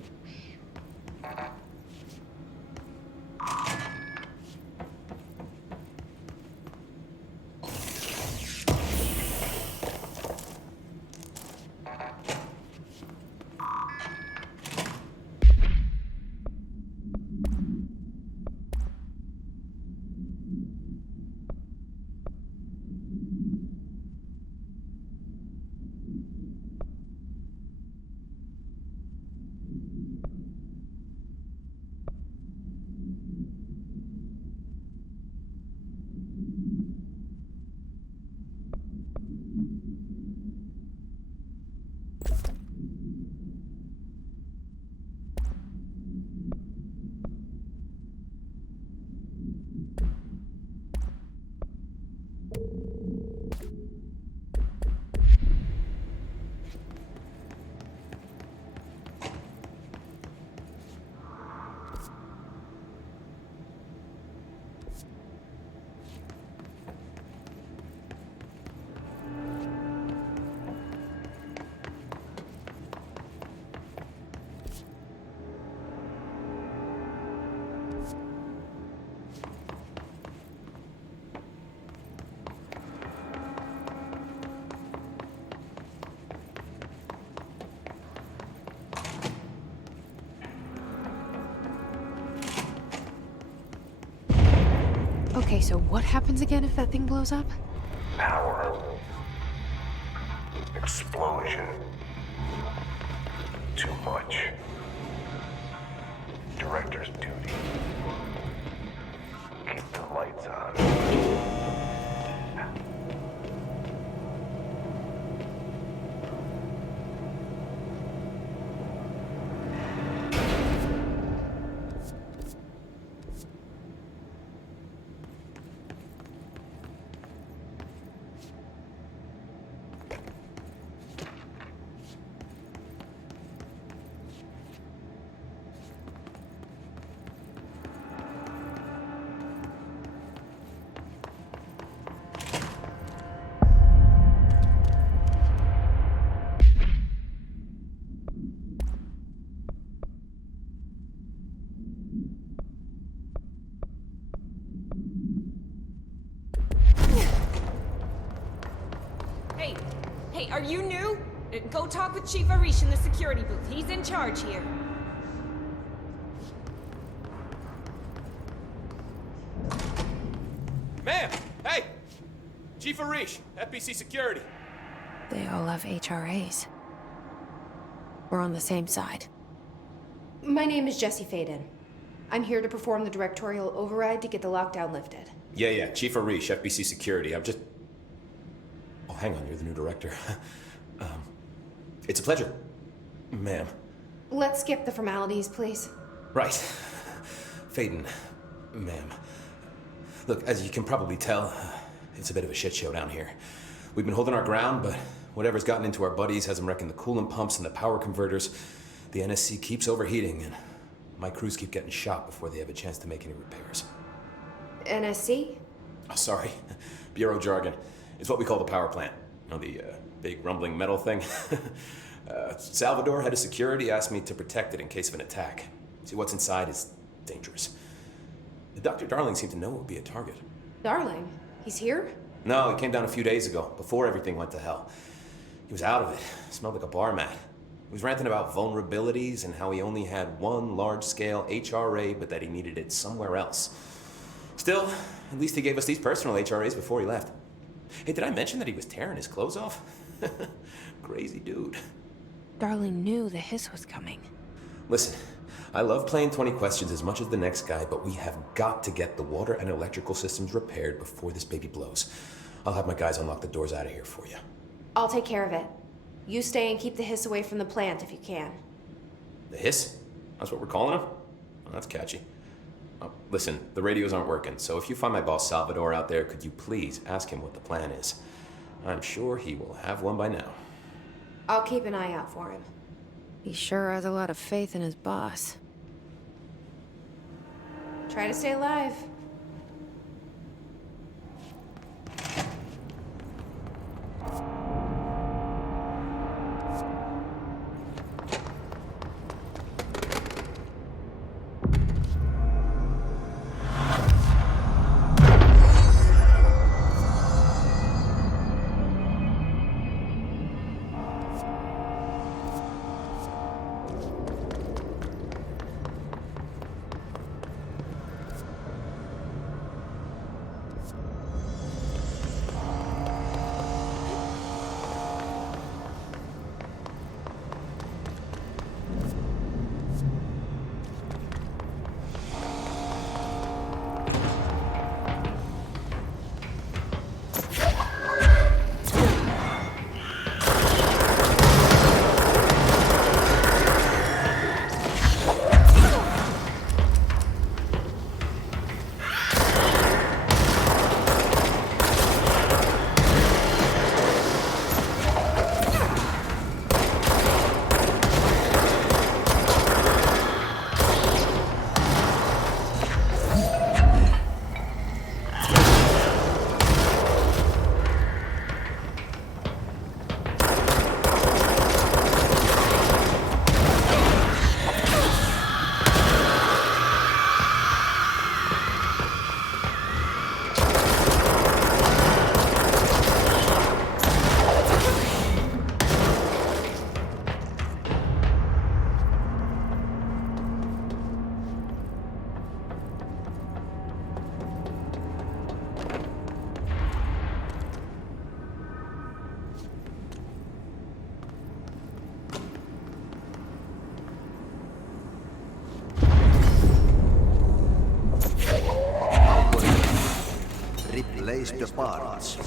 Okay, so what happens again if that thing blows up? Power. Explosion. Too much. Director's duty. Keep the lights on. Hey, are you new? Go talk with Chief Arish in the security booth. He's in charge here. Ma'am! Hey! Chief Arish, FBC Security. They all have HRAs. We're on the same side. My name is Jesse Faden. I'm here to perform the directorial override to get the lockdown lifted. Yeah, Chief Arish, FBC Security. I'm just... Oh, hang on, you're the new director. It's a pleasure, ma'am. Let's skip the formalities, please. Right. Faden, ma'am. Look, as you can probably tell, it's a bit of a shit show down here. We've been holding our ground, but whatever's gotten into our buddies has them wrecking the coolant pumps and the power converters. The NSC keeps overheating, and my crews keep getting shot before they have a chance to make any repairs. NSC? Oh, sorry. Bureau jargon. It's what we call the power plant. You know, the big rumbling metal thing? Salvador, head of security, asked me to protect it in case of an attack. See, what's inside is dangerous. Dr. Darling seemed to know it would be a target. Darling? He's here? No, he came down a few days ago, before everything went to hell. He was out of it. Smelled like a bar mat. He was ranting about vulnerabilities and how he only had one large-scale HRA, but that he needed it somewhere else. Still, at least he gave us these personal HRAs before he left. Hey, did I mention that he was tearing his clothes off? Crazy dude. Darling knew the hiss was coming. Listen, I love playing 20 questions as much as the next guy, but we have got to get the water and electrical systems repaired before this baby blows. I'll have my guys unlock the doors out of here for you. I'll take care of it. You stay and keep the hiss away from the plant if you can. The hiss? That's what we're calling him? Well, that's catchy. Oh, listen, the radios aren't working, so if you find my boss Salvador out there, could you please ask him what the plan is? I'm sure he will have one by now. I'll keep an eye out for him. He sure has a lot of faith in his boss. Try to stay alive. Replace the parts.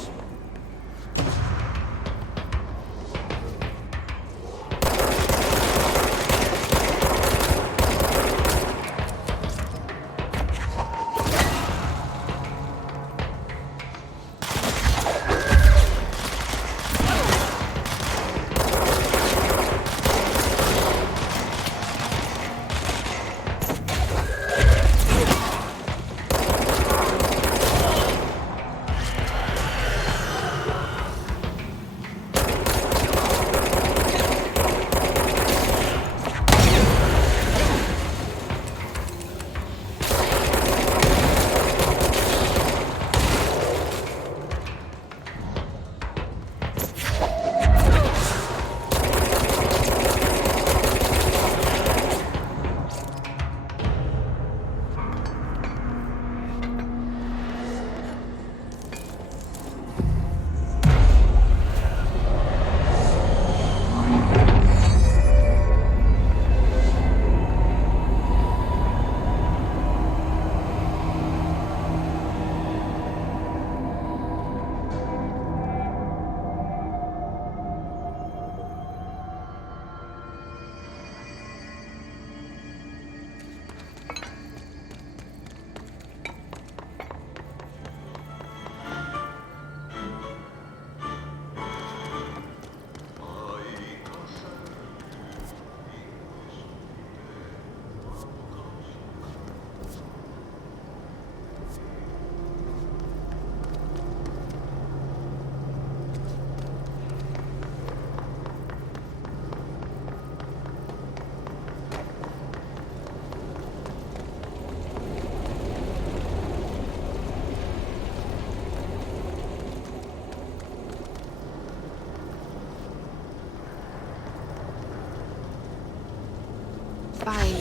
By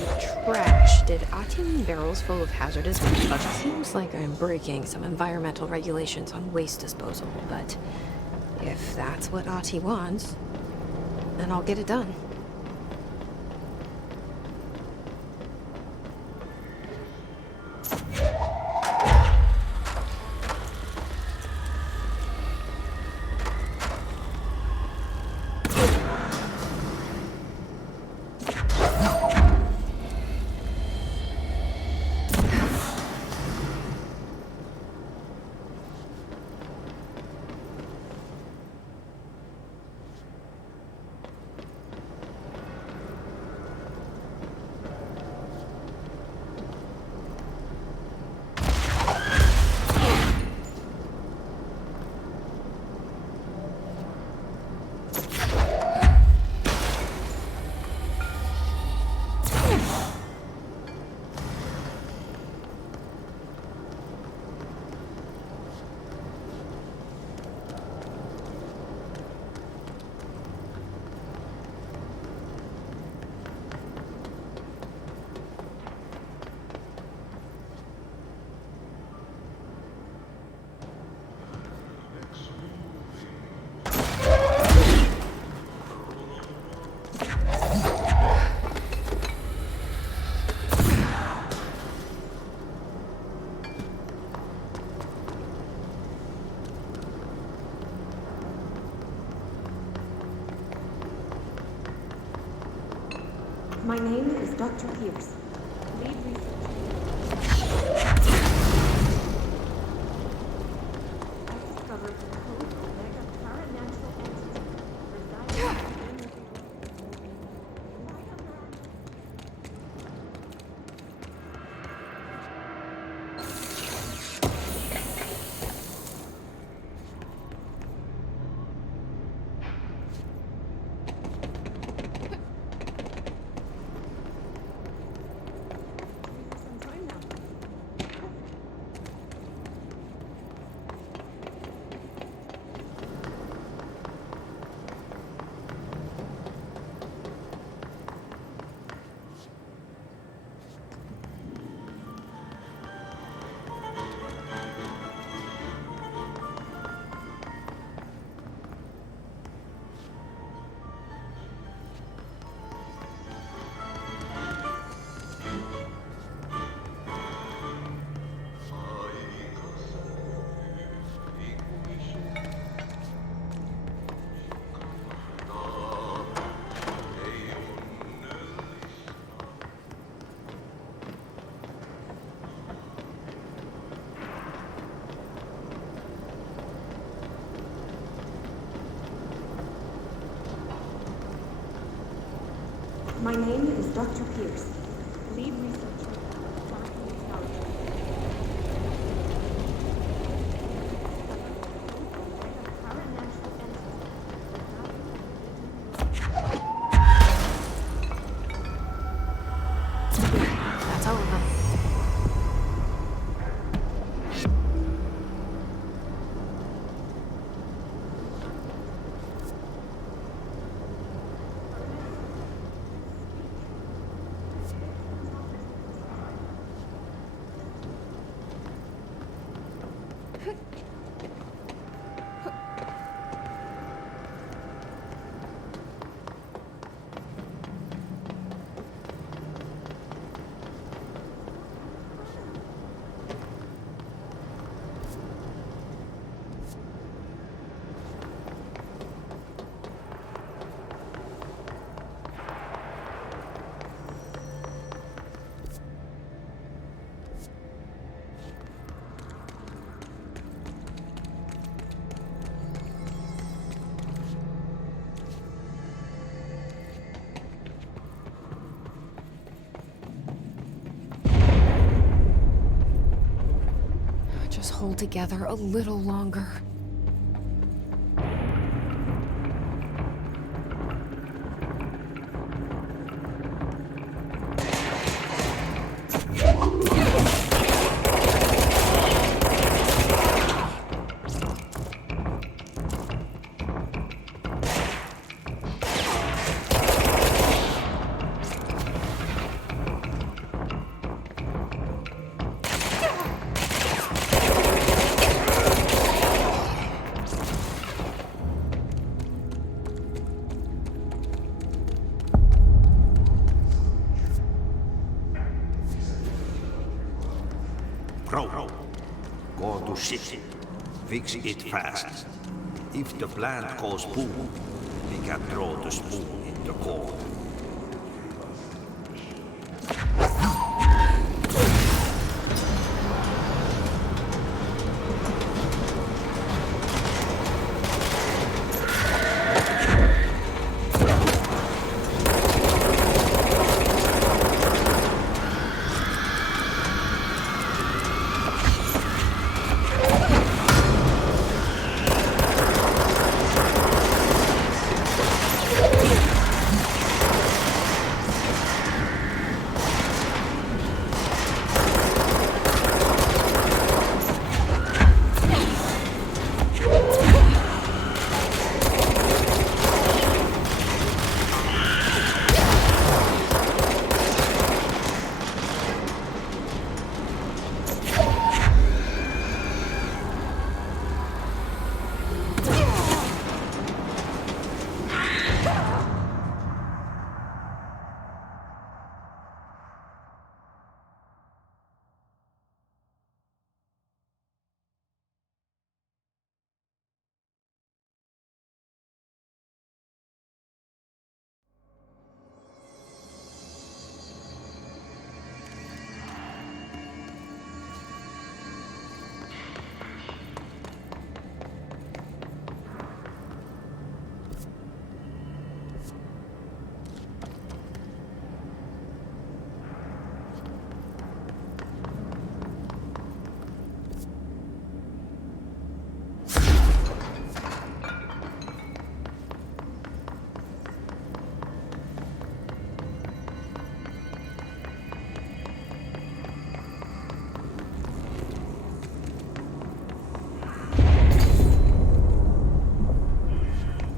trash, did Ati mean barrels full of hazardous waste? Seems like I'm breaking some environmental regulations on waste disposal, but if that's what Ati wants, then I'll get it done. My name is Dr. Pierce, lead researcher. I discovered the code of Omega Paranatural Entity residing within the My name is Dr. Pierce, lead researcher at Science Technology. Paranatural That's all of them. hold together a little longer. Crow, go to ship. Fix it fast. If the plant goes boom, we can throw the spoon in the core.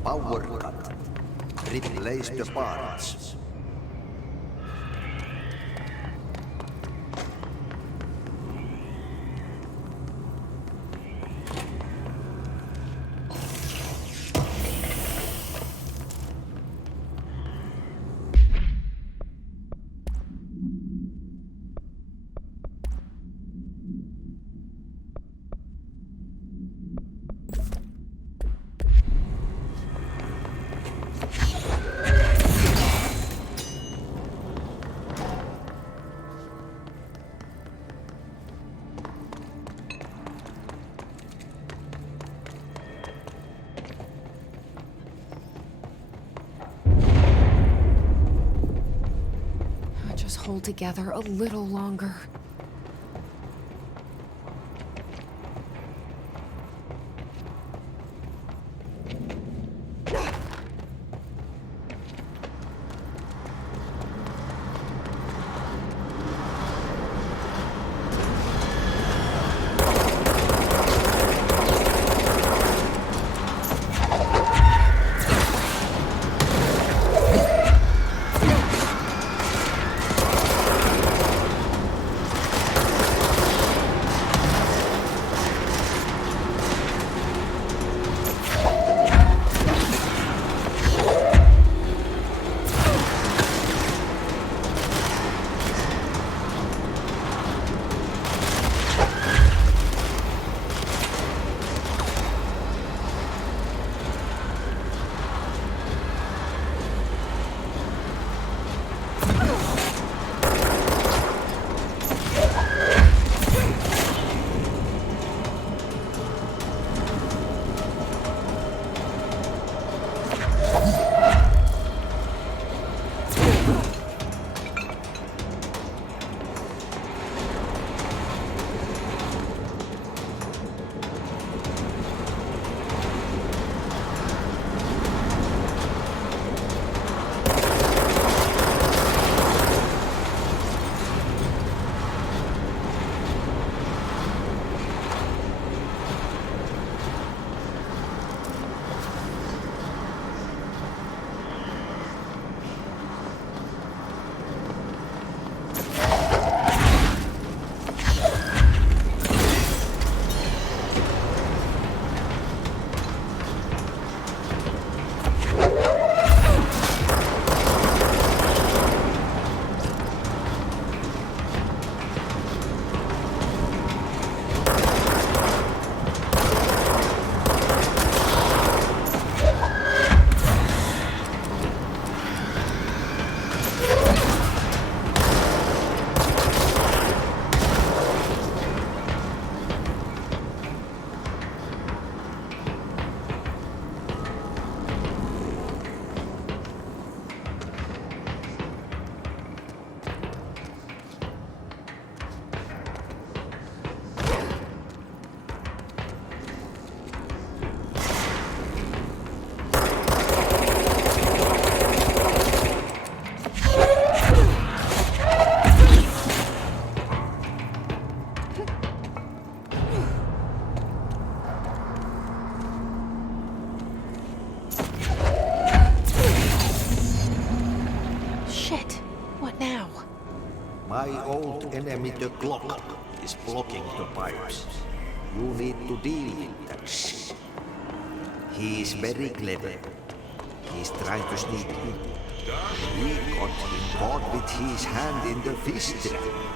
Power cut. Replace the parts. Just hold together a little longer. now? My old enemy, the clock, is blocking the pipes. You need to deal with that shit. He is very clever. He's trying to sneak in. We got him caught with his hand in the fish trap.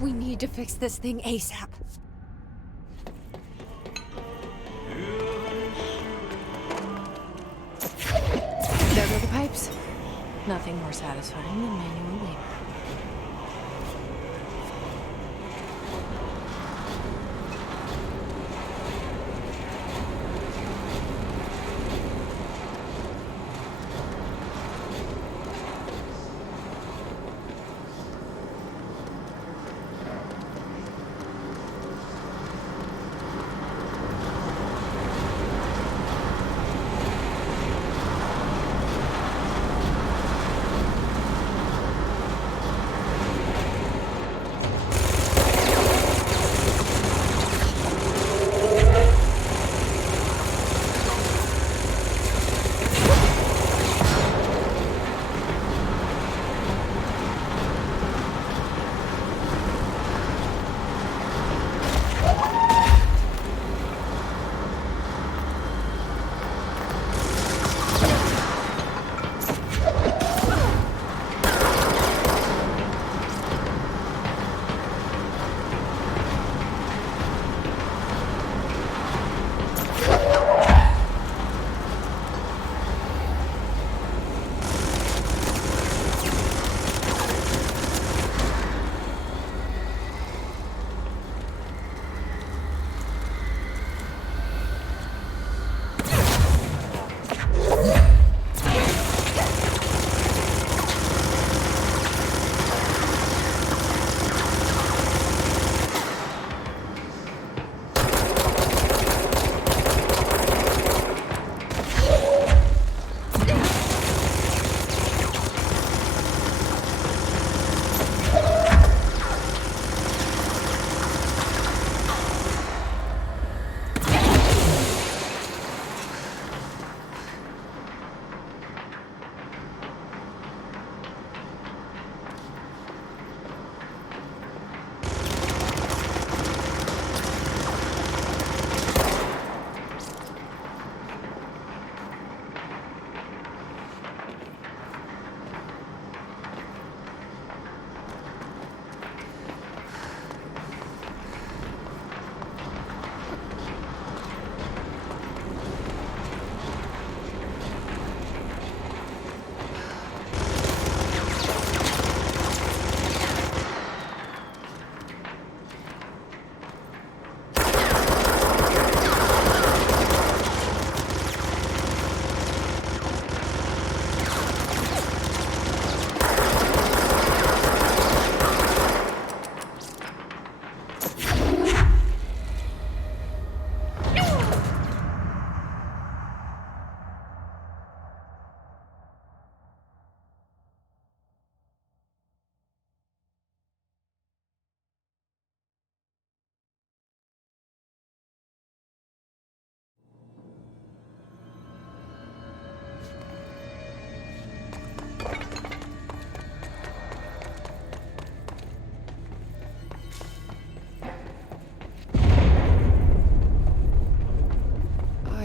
We need to fix this thing ASAP. There go the pipes. Nothing more satisfying than manual labor.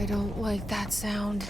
I don't like that sound.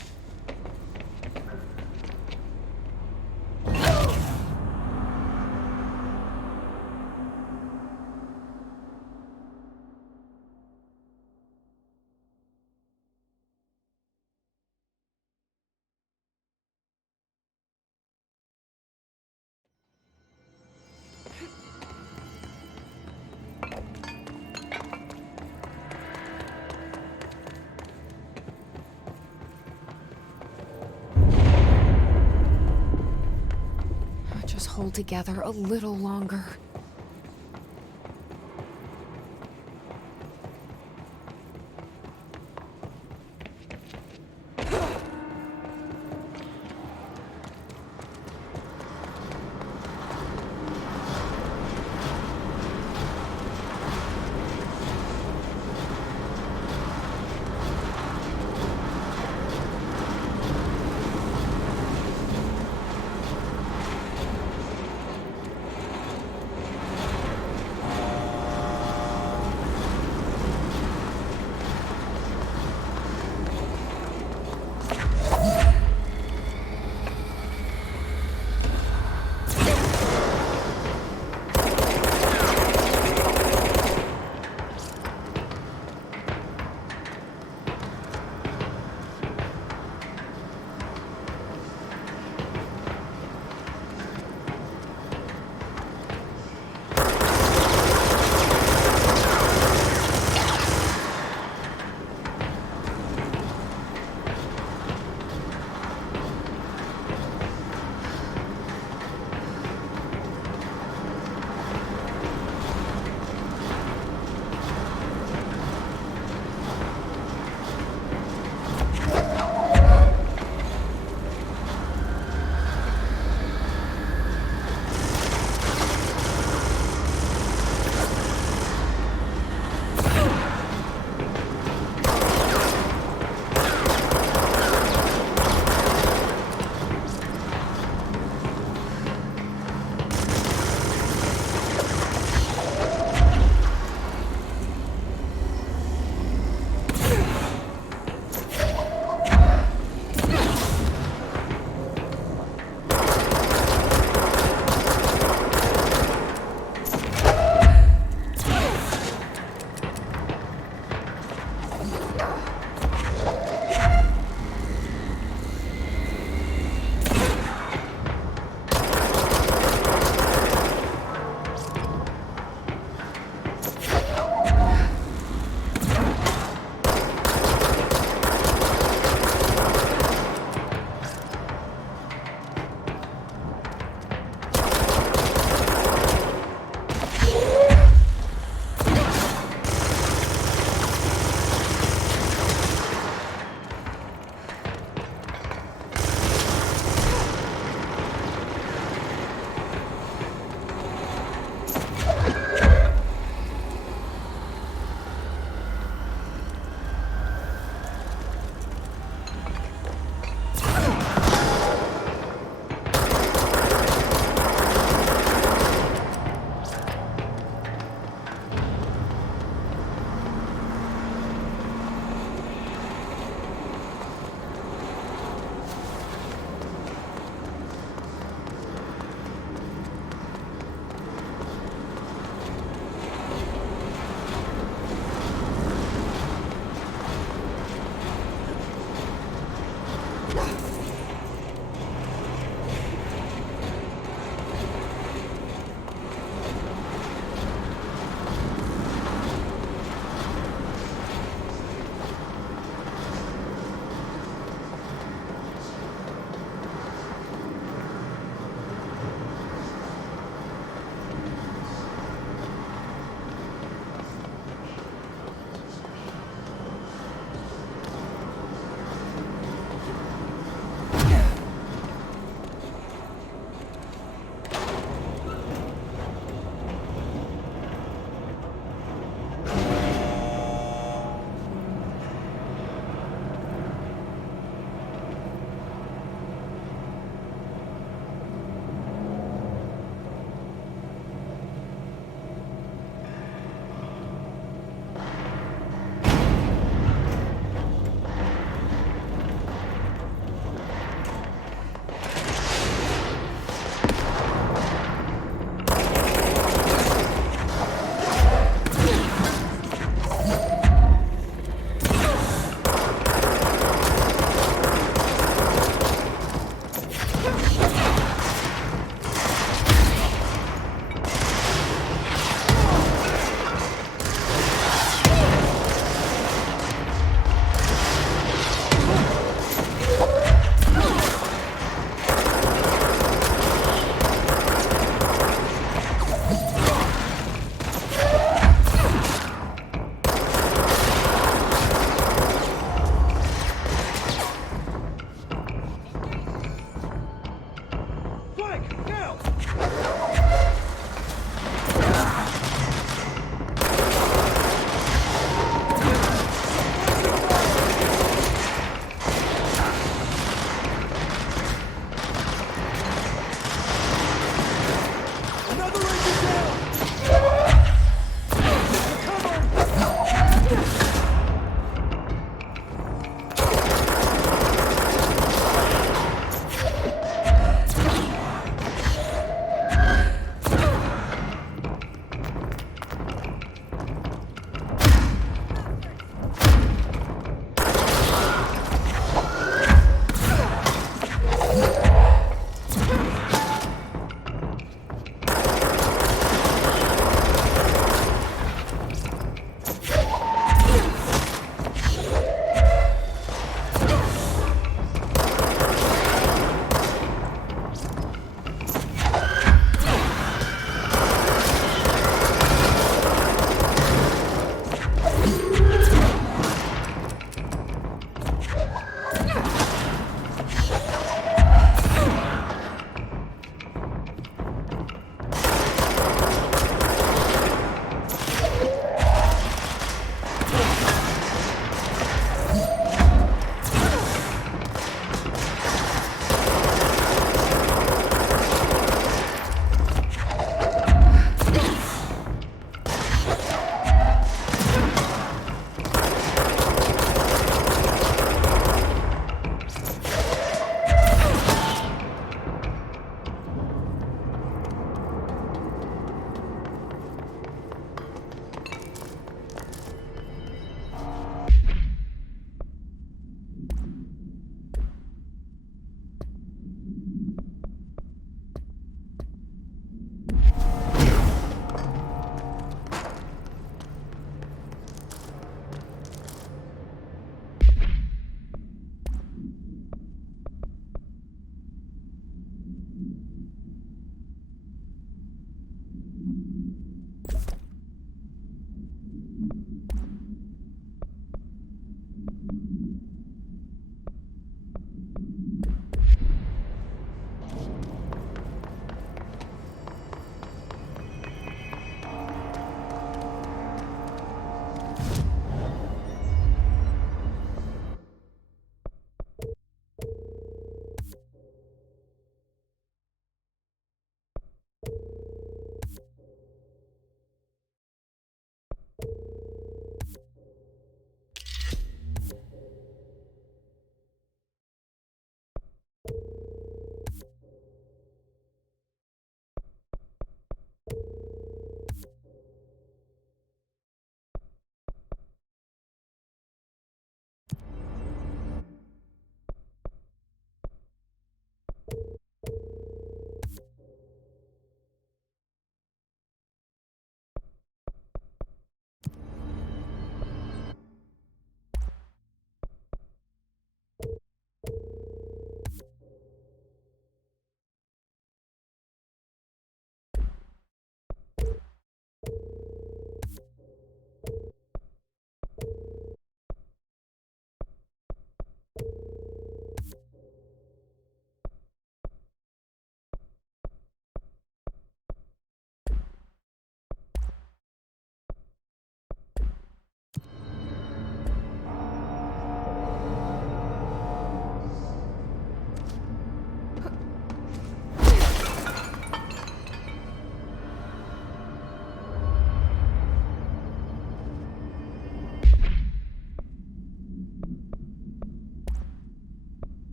Just hold together a little longer.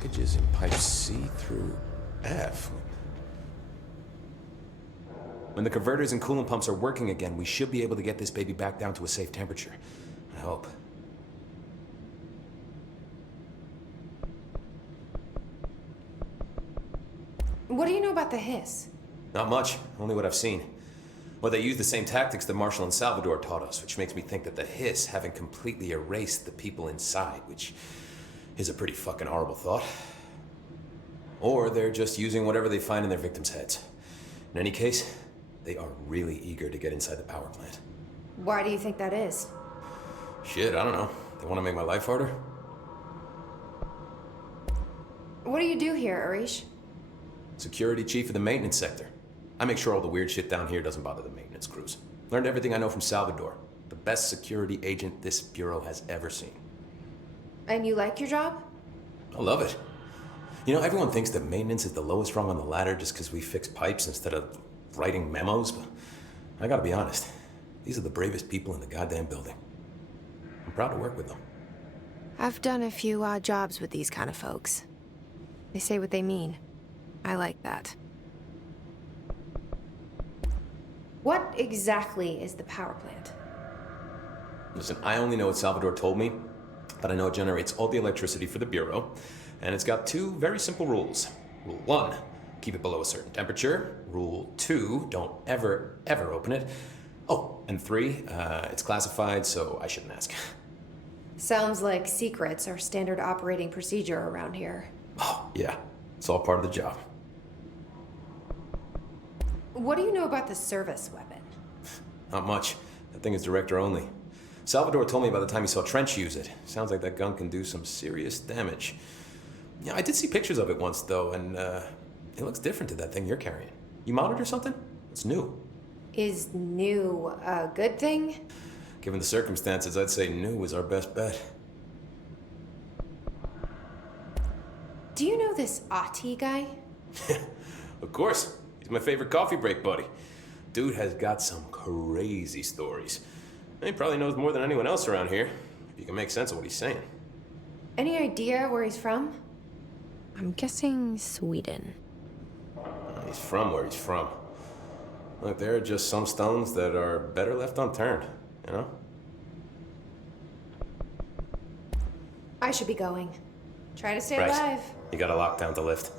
blockages in pipes C through F. When the converters and coolant pumps are working again, we should be able to get this baby back down to a safe temperature. I hope. What do you know about the hiss? Not much, only what I've seen. Well, they use the same tactics that Marshall and Salvador taught us, which makes me think that the hiss haven't completely erased the people inside, which is a pretty fucking horrible thought. Or they're just using whatever they find in their victims' heads. In any case, they are really eager to get inside the power plant. Why do you think that is? Shit, I don't know. They want to make my life harder? What do you do here, Arish? Security chief of the maintenance sector. I make sure all the weird shit down here doesn't bother the maintenance crews. Learned everything I know from Salvador. The best security agent this bureau has ever seen. And you like your job? I love it. You know, everyone thinks that maintenance is the lowest rung on the ladder just because we fix pipes instead of writing memos, but I gotta be honest. These are the bravest people in the goddamn building. I'm proud to work with them. I've done a few odd jobs with these kind of folks. They say what they mean. I like that. What exactly is the power plant? Listen, I only know what Salvador told me, but I know it generates all the electricity for the Bureau, and it's got two very simple rules. Rule 1, keep it below a certain temperature. Rule 2, don't ever, ever open it. Oh, and 3, it's classified, so I shouldn't ask. Sounds like secrets are standard operating procedure around here. Oh, yeah. It's all part of the job. What do you know about the service weapon? Not much. That thing is director only. Salvador told me by the time he saw Trench use it. Sounds like that gun can do some serious damage. Yeah, I did see pictures of it once, though, and it looks different to that thing you're carrying. You mounted or something? It's new. Is new a good thing? Given the circumstances, I'd say new is our best bet. Do you know this Ahti guy? Of course. He's my favorite coffee break buddy. Dude has got some crazy stories. He probably knows more than anyone else around here, if you can make sense of what he's saying. Any idea where he's from? I'm guessing Sweden. He's from where he's from. Look, there are just some stones that are better left unturned, you know? I should be going. Try to stay Right. alive. You got a lockdown to lift.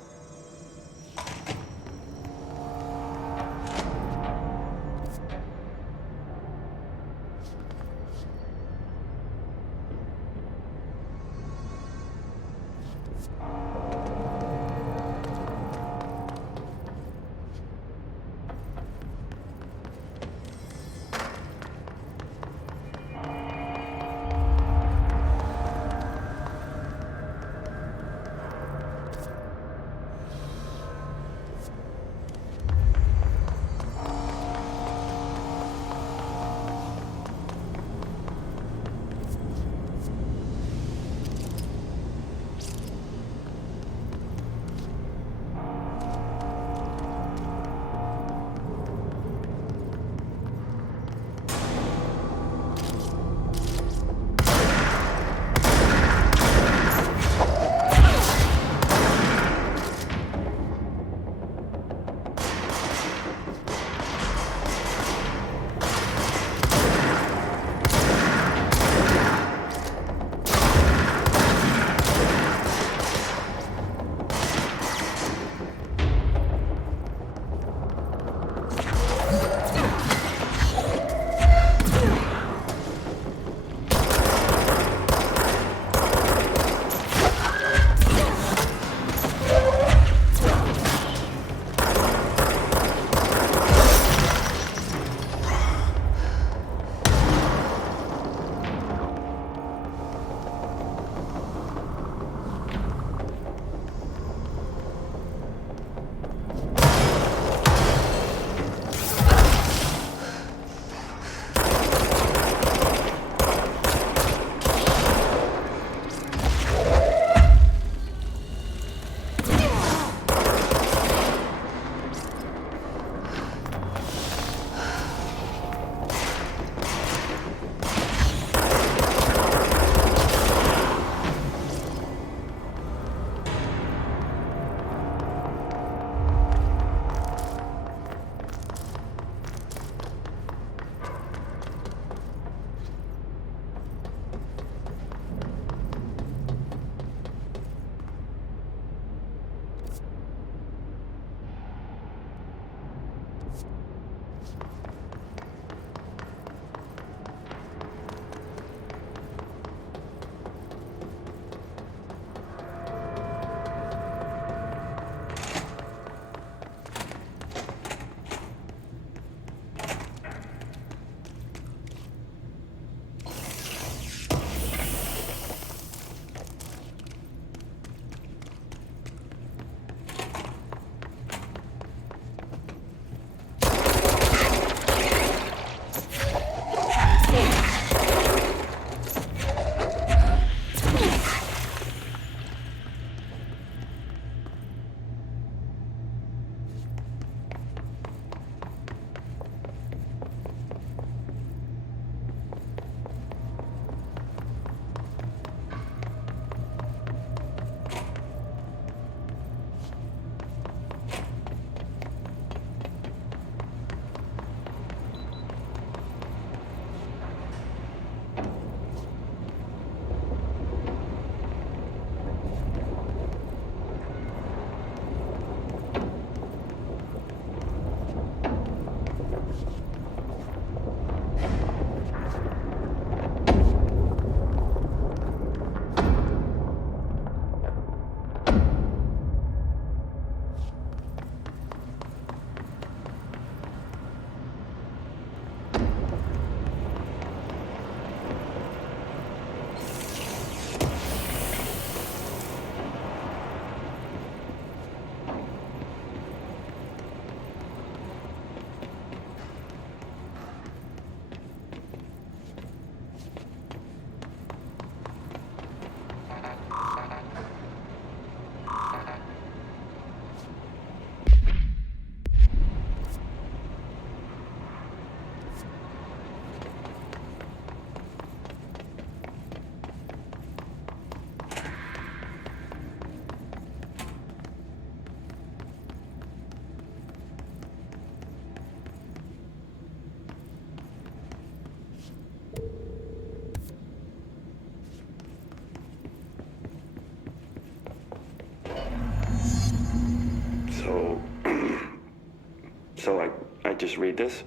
So I just read this?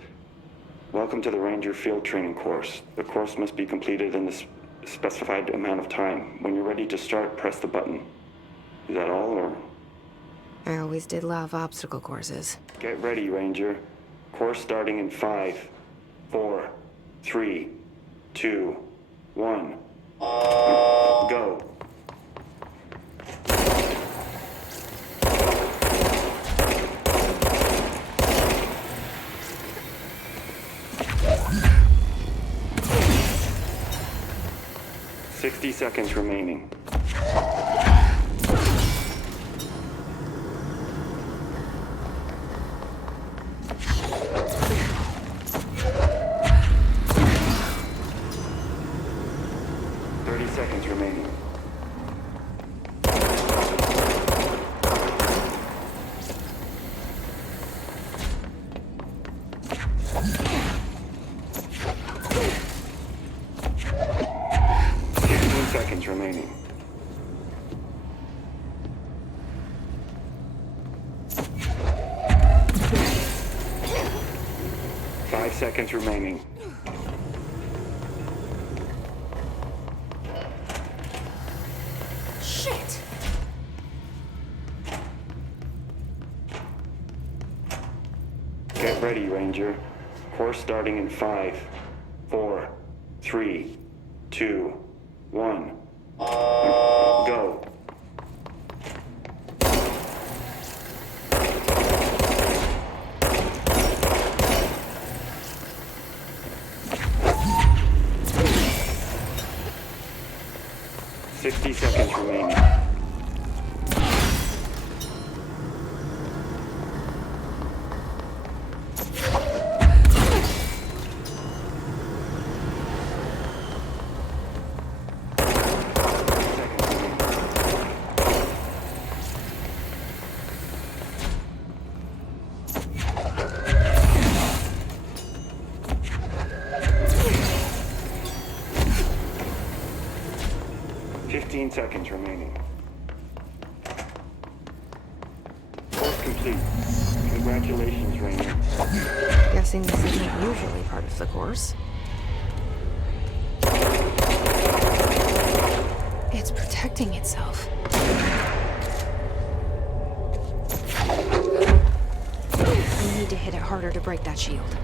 Welcome to the Ranger Field Training course. The course must be completed in the specified amount of time. When you're ready to start, press the button. Is that all, or? I always did love obstacle courses. Get ready, Ranger. Course starting in 5, 4, 3, 2, 1. Go. "60 seconds remaining. Seconds remaining. Seconds remaining. 5 seconds remaining. Shit! Get ready, Ranger. Course starting in 5, 4, 3, 2, 1. Go. "60 seconds remaining. Seconds remaining. Course complete. Congratulations, Ranger. Guessing this isn't usually part of the course. It's protecting itself. I need to hit it harder to break that shield.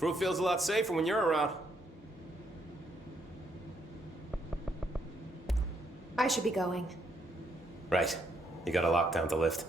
Crew feels a lot safer when you're around. I should be going. Right. You got a lockdown to lift.